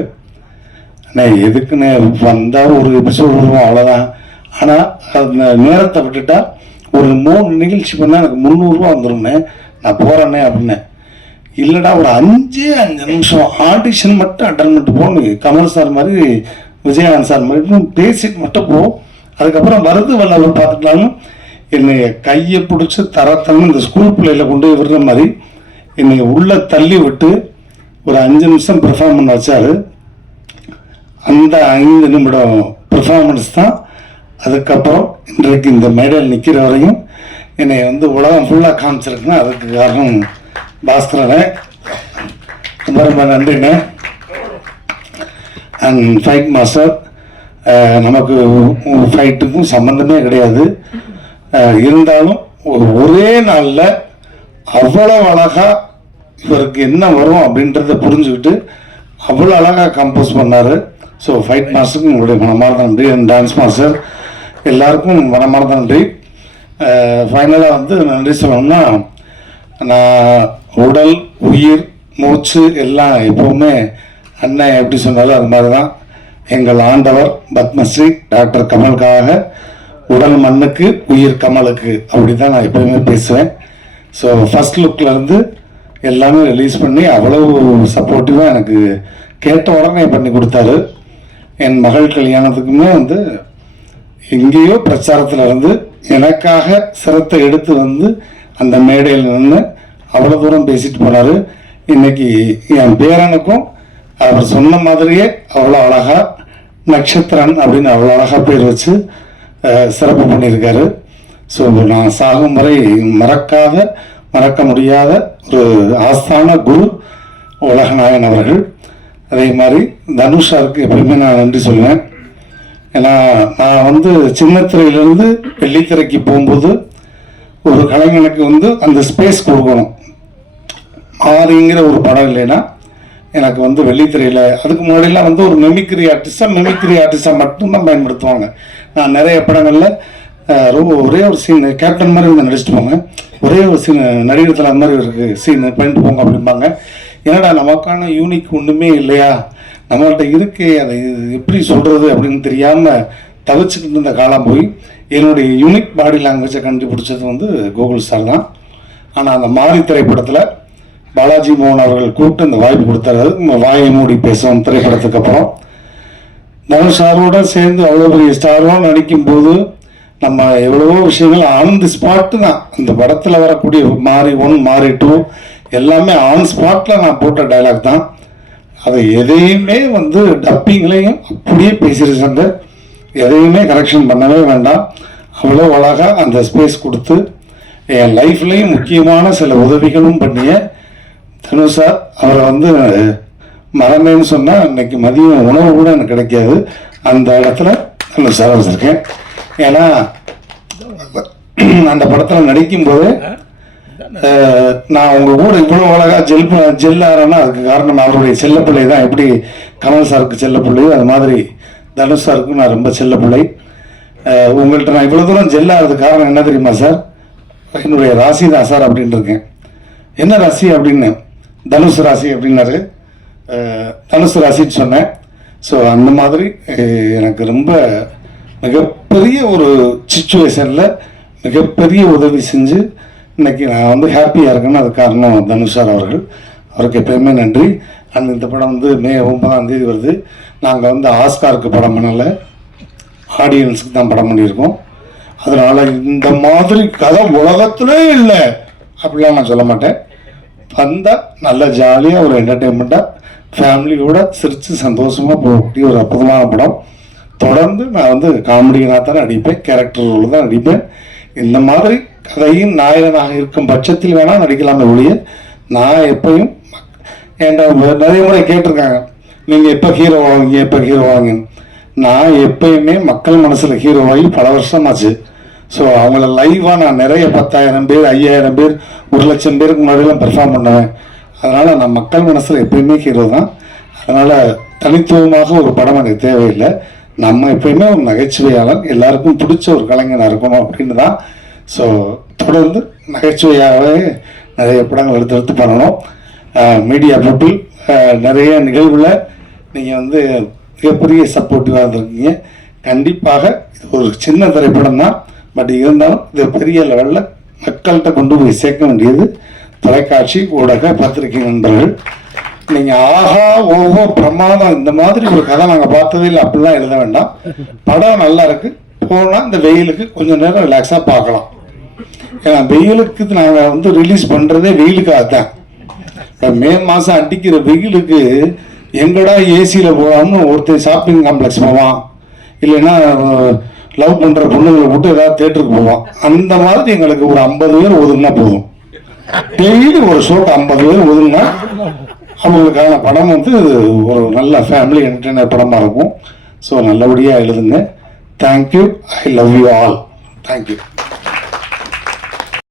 அண்ணே எதுக்குன்னு வந்தால் ஒரு எபிசோடு வருவோம் அவ்வளோதான். ஆனால் அந்த நேரத்தை விட்டுட்டா ஒரு 3 நிகழ்ச்சி பண்ணால் எனக்கு 300 ரூபா வந்துடும்ண்ணே, நான் போகிறேன்னே அப்படின்னேன். இல்லைடா ஒரு 5 நிமிஷம் ஆடிஷன் மட்டும் அட்டன் பண்ணிட்டு போகணும், கமல் சார் மாதிரி விஜயகாந்த் சார் மாதிரி பேசிட்டு மட்டும் போ, அதுக்கப்புறம் வருது வல்லவர் பார்த்துக்கலான்னு என்னை கையை பிடிச்சி தரத்தன்னு இந்த ஸ்கூல் பிள்ளையில கொண்டு போய் விடுற மாதிரி என்னை உள்ளே தள்ளி விட்டு ஒரு 5 நிமிஷம் பெர்ஃபார்மன்ஸ் வச்சார். அந்த 5 நிமிடம் பெர்ஃபார்மன்ஸ் தான் அதுக்கப்புறம் இன்றைக்கு இந்த மேடையில் நிற்கிற வரையும் என்னை வந்து உலகம் ஃபுல்லாக காமிச்சிருக்குன்னா அதுக்கு காரணம் பாஸ்கரனே. ரொம்ப ரொம்ப நன்றிண்ணே. அண்ட் ஃபைட் மாஸ்டர், நமக்கு ஃபைட்டுக்கும் சம்மந்தமே கிடையாது. இருந்தாலும் ஒரே நாளில் அவ்வளோ அழகாக இவருக்கு என்ன வரும் அப்படின்றத புரிஞ்சுக்கிட்டு அவ்வளோ அழகாக கம்போஸ் பண்ணார். ஸோ ஃபைட் மாஸ்டருக்கு உங்களுடைய மனமார்ந்த நன்றி. அண்ட் டான்ஸ் மாஸ்டர் எல்லாருக்கும் மனமார்ந்த நன்றி. ஃபைனலாக வந்து நன்றி சொல்லணும்னா, நான் உடல் உயிர் மூச்சு எல்லாம் எப்போவுமே அண்ணன் எப்படி சொன்னாலும் அது மாதிரி தான். எங்கள் ஆண்டவர் பத்மஸ்ரீ டாக்டர் கமலுக்காக உடல் மண்ணுக்கு உயிர் கமலுக்கு அப்படி தான் நான் எப்போயுமே பேசுவேன். ஸோ ஃபஸ்ட் லுக்லேருந்து எல்லாமே ரிலீஸ் பண்ணி அவ்வளவு சப்போர்ட்டிவாக எனக்கு கேட்ட உடனே பண்ணி கொடுத்தாரு. என் மகள் கல்யாணத்துக்குமே வந்து எங்கேயோ பிரச்சாரத்தில் இருந்து எனக்காக சிரத்தை எடுத்து வந்து அந்த மேடையில் நின்று அவ்வளோ தூரம் பேசிட்டு போனார். இன்னைக்கு என் பேரனுக்கும் அவர் சொன்ன மாதிரியே அவ்வளோ அழகாக நட்சத்திரன் அப்படின்னு அவ்வளோ அழகாக பேர் வச்சு சிறப்பு பண்ணியிருக்காரு. ஸோ நான் சாகும் வரை மறக்க முடியாத ஒரு ஆஸ்தான குரு உலகநாயகன் அவர்கள். அதே மாதிரி தனுஷாருக்கு எப்பயுமே நான் நன்றி சொல்லுவேன். ஏன்னா நான் வந்து சின்னத்திரையிலேருந்து வெள்ளித்திரைக்கு போகும்போது ஒரு கலைஞனுக்கு வந்து அந்த ஸ்பேஸ் கொடுக்கணும். மாறிங்கிற ஒரு படம் இல்லைன்னா எனக்கு வந்து வெள்ளித்திரையில் அதுக்கு முன்னாடிலாம் வந்து ஒரு மெமிக்ரி ஆர்டிஸ்டாக மட்டும்தான் பயன்படுத்துவாங்க. நான் நிறைய படங்களில் ரொம்ப ஒரே ஒரு சீன் கேப்டன் மாதிரி வந்து நடிச்சுட்டு போங்க, ஒரே ஒரு சீன் நடிகத்தில் அந்த மாதிரி இருக்குது சீன் பண்ணிட்டு போங்க அப்படிம்பாங்க. என்னடா நமக்கான யூனிக் ஒன்றுமே இல்லையா, நம்மள்கிட்ட இருக்கே அதை எப்படி சொல்கிறது அப்படின்னு தெரியாமல் தவிச்சுக்கிட்டு இருந்த காலம் போய் என்னுடைய யூனிக் பாடி லாங்குவேஜை கண்டுபிடிச்சது வந்து கூகுள் சார் தான். ஆனால் அந்த மாரி திரைப்படத்தில் பாலாஜி மோகன் அவர்கள் கூப்பிட்டு அந்த வாய்ப்பு கொடுத்தாரு. வாயை மூடி பேசுவோம் திரைப்படத்துக்கு அப்புறம் தனுஷ் சாரோட சேர்ந்து அவ்வளோ பெரிய ஸ்டாரோடு நடிக்கும்போது நம்ம எவ்வளவோ விஷயங்கள் ஆன் தி ஸ்பாட்டு தான். இந்த படத்தில் வரக்கூடிய மாறி 1 மாறி 2 எல்லாமே ஆன் ஸ்பாட்டில் நான் போட்ட டைலாக் தான். அதை எதையுமே வந்து டப்பிங்லையும் அப்படியே பேசியிருக்காங்க. எதையுமே கரெக்ஷன் பண்ணவே வேண்டாம். அவ்வளோ அழகாக அந்த ஸ்பேஸ் கொடுத்து என் லைஃப்லேயும் முக்கியமான சில உதவிகளும் பண்ணிய தனுஷ் சார், அவரை வந்து மறந்தேன்னு சொன்னால் இன்னைக்கு மதியம் உணவு கூட எனக்கு கிடைக்காது. அந்த இடத்துல தனுஷ் சார் வச்சுருக்கேன். ஏன்னா அந்த படத்தில் நடிக்கும்போது நான் உங்கள் கூட இவ்வளோ அழகாக ஜெல்லாகிறேன்னா அதுக்கு காரணம் அவருடைய செல்லப்பிள்ளை தான். எப்படி கமல் சாருக்கு செல்லப்பிள்ளையோ அது மாதிரி தனுஷ் சாருக்கு நான் ரொம்ப செல்லப்பிள்ளை. உங்கள்கிட்ட நான் இவ்வளோ தூரம் ஜெல்லாகிறதுக்கு காரணம் என்ன தெரியுமா சார்? என்னுடைய ராசி தான் சார் அப்படின்ட்டு இருக்கேன். என்ன ராசி அப்படின்னு, தனுஷ் ராசி அப்படின்னாரு. தனுஷ் ராசின்னு சொன்னேன். ஸோ அந்த மாதிரி எனக்கு ரொம்ப மிகப்பெரிய ஒரு சுச்சுவேஷனில் மிகப்பெரிய உதவி செஞ்சு இன்னைக்கு நான் வந்து ஹாப்பியாக இருக்கேன்னு அது காரணம் தனுஷ் சார் அவர்கள். அவருக்கு எப்பயுமே நன்றி. அண்ட் இந்த படம் வந்து மே 9 வருது. நாங்கள் வந்து ஆஸ்காருக்கு படம் பண்ணலை, ஆடியன்ஸுக்கு தான் படம் பண்ணியிருக்கோம். அதனால் இந்த மாதிரி கதை உலகத்திலே இல்லை அப்படிலாம் நான் சொல்ல மாட்டேன். வந்தால் நல்ல ஜாலியாக ஒரு என்டர்டெயின்மெண்ட்டாக ஃபேமிலியோட சிரித்து சந்தோஷமாக போகக்கூடிய ஒரு அற்புதமான படம். தொடர்ந்து நான் வந்து காமெடியனாக தான் நடிப்பேன், கேரக்டர் ரோல் தான் நடிப்பேன். இந்த மாதிரி கதையின் நாயகனாக இருக்கும் பட்சத்தில் வேணால் நடிக்கலாமே ஒழிய நான் எப்பயும் என்கிட்ட நிறைய முறை கேட்டிருக்காங்க, நீங்கள் எப்போ ஹீரோ ஆவீங்க எப்போ ஹீரோ ஆவீங்கன்னு. நான் எப்பயுமே மக்கள் மனசில் ஹீரோவாகி பல வருஷமாச்சு. ஸோ அவங்கள லைவாக நான் நிறைய 10,000 பேர் 5,000 பேர் 1,00,000 பேருக்கு முன்னாடிலாம் பெர்ஃபார்ம் பண்ணுவேன். அதனால் நான் மக்கள் மனசில் எப்பயுமே ஹீரோ தான். அதனால் தனித்துவமாக ஒரு படம் எனக்கு தேவையில்லை. நம்ம எப்பயுமே ஒரு நகைச்சுவையாளர், எல்லாருக்கும் பிடிச்ச ஒரு கலைஞனாக இருக்கணும் அப்படின்னு தான். ஸோ தொடர்ந்து நகைச்சுவையாகவே நிறைய படங்கள் எடுத்து பண்ணணும். மீடியா பீப்புள் நிறைய நிகழ்வில் நீங்கள் வந்து மிகப்பெரிய சப்போர்ட்டிவாக இருந்திருக்கீங்க. கண்டிப்பாக இது ஒரு சின்ன திரைப்படம் தான், பட் இருந்தாலும் இது பெரிய லெவலில் மக்கள்கிட்ட கொண்டு போய் சேர்க்க வேண்டியது தொலைக்காட்சி ஊடக பத்திரிகை நண்பர்கள். நீங்கள் ஆஹா ஓஹோ பிரமாதம் இந்த மாதிரி ஒரு கதை நாங்கள் பார்த்ததே இல்லை அப்படிலாம் எழுத வேண்டாம். படம் நல்லா இருக்குது, போனால் இந்த வெயிலுக்கு கொஞ்சம் நேரம் ரிலாக்ஸாக பார்க்கலாம். ஏன்னா வெயிலுக்கு நாங்கள் வந்து ரிலீஸ் பண்ணுறதே வெயிலுக்காக தான். இப்போ மே மாதம் அடிக்கிற வெயிலுக்கு எங்கடா ஏசியில் போகலாம்னு ஒருத்தர் ஷாப்பிங் காம்ப்ளெக்ஸ் போவான், இல்லைன்னா லவ் பண்ணுற பொண்ணுங்களை போட்டு ஏதாவது தேட்டருக்கு போவான். அந்த மாதிரி எங்களுக்கு ஒரு 50 பேர் ஒதுங்கினா போதும். டெய்லி ஒரு ஷோக்கு 50 பேர் ஒதுங்கினா அவங்களுக்கான படம் வந்து ஒரு நல்ல ஃபேமிலி என்டர்டெய்னர் படமாக இருக்கும். ஸோ நல்லபடியாக எழுதுங்க. Thank you. I love you all. Thank you.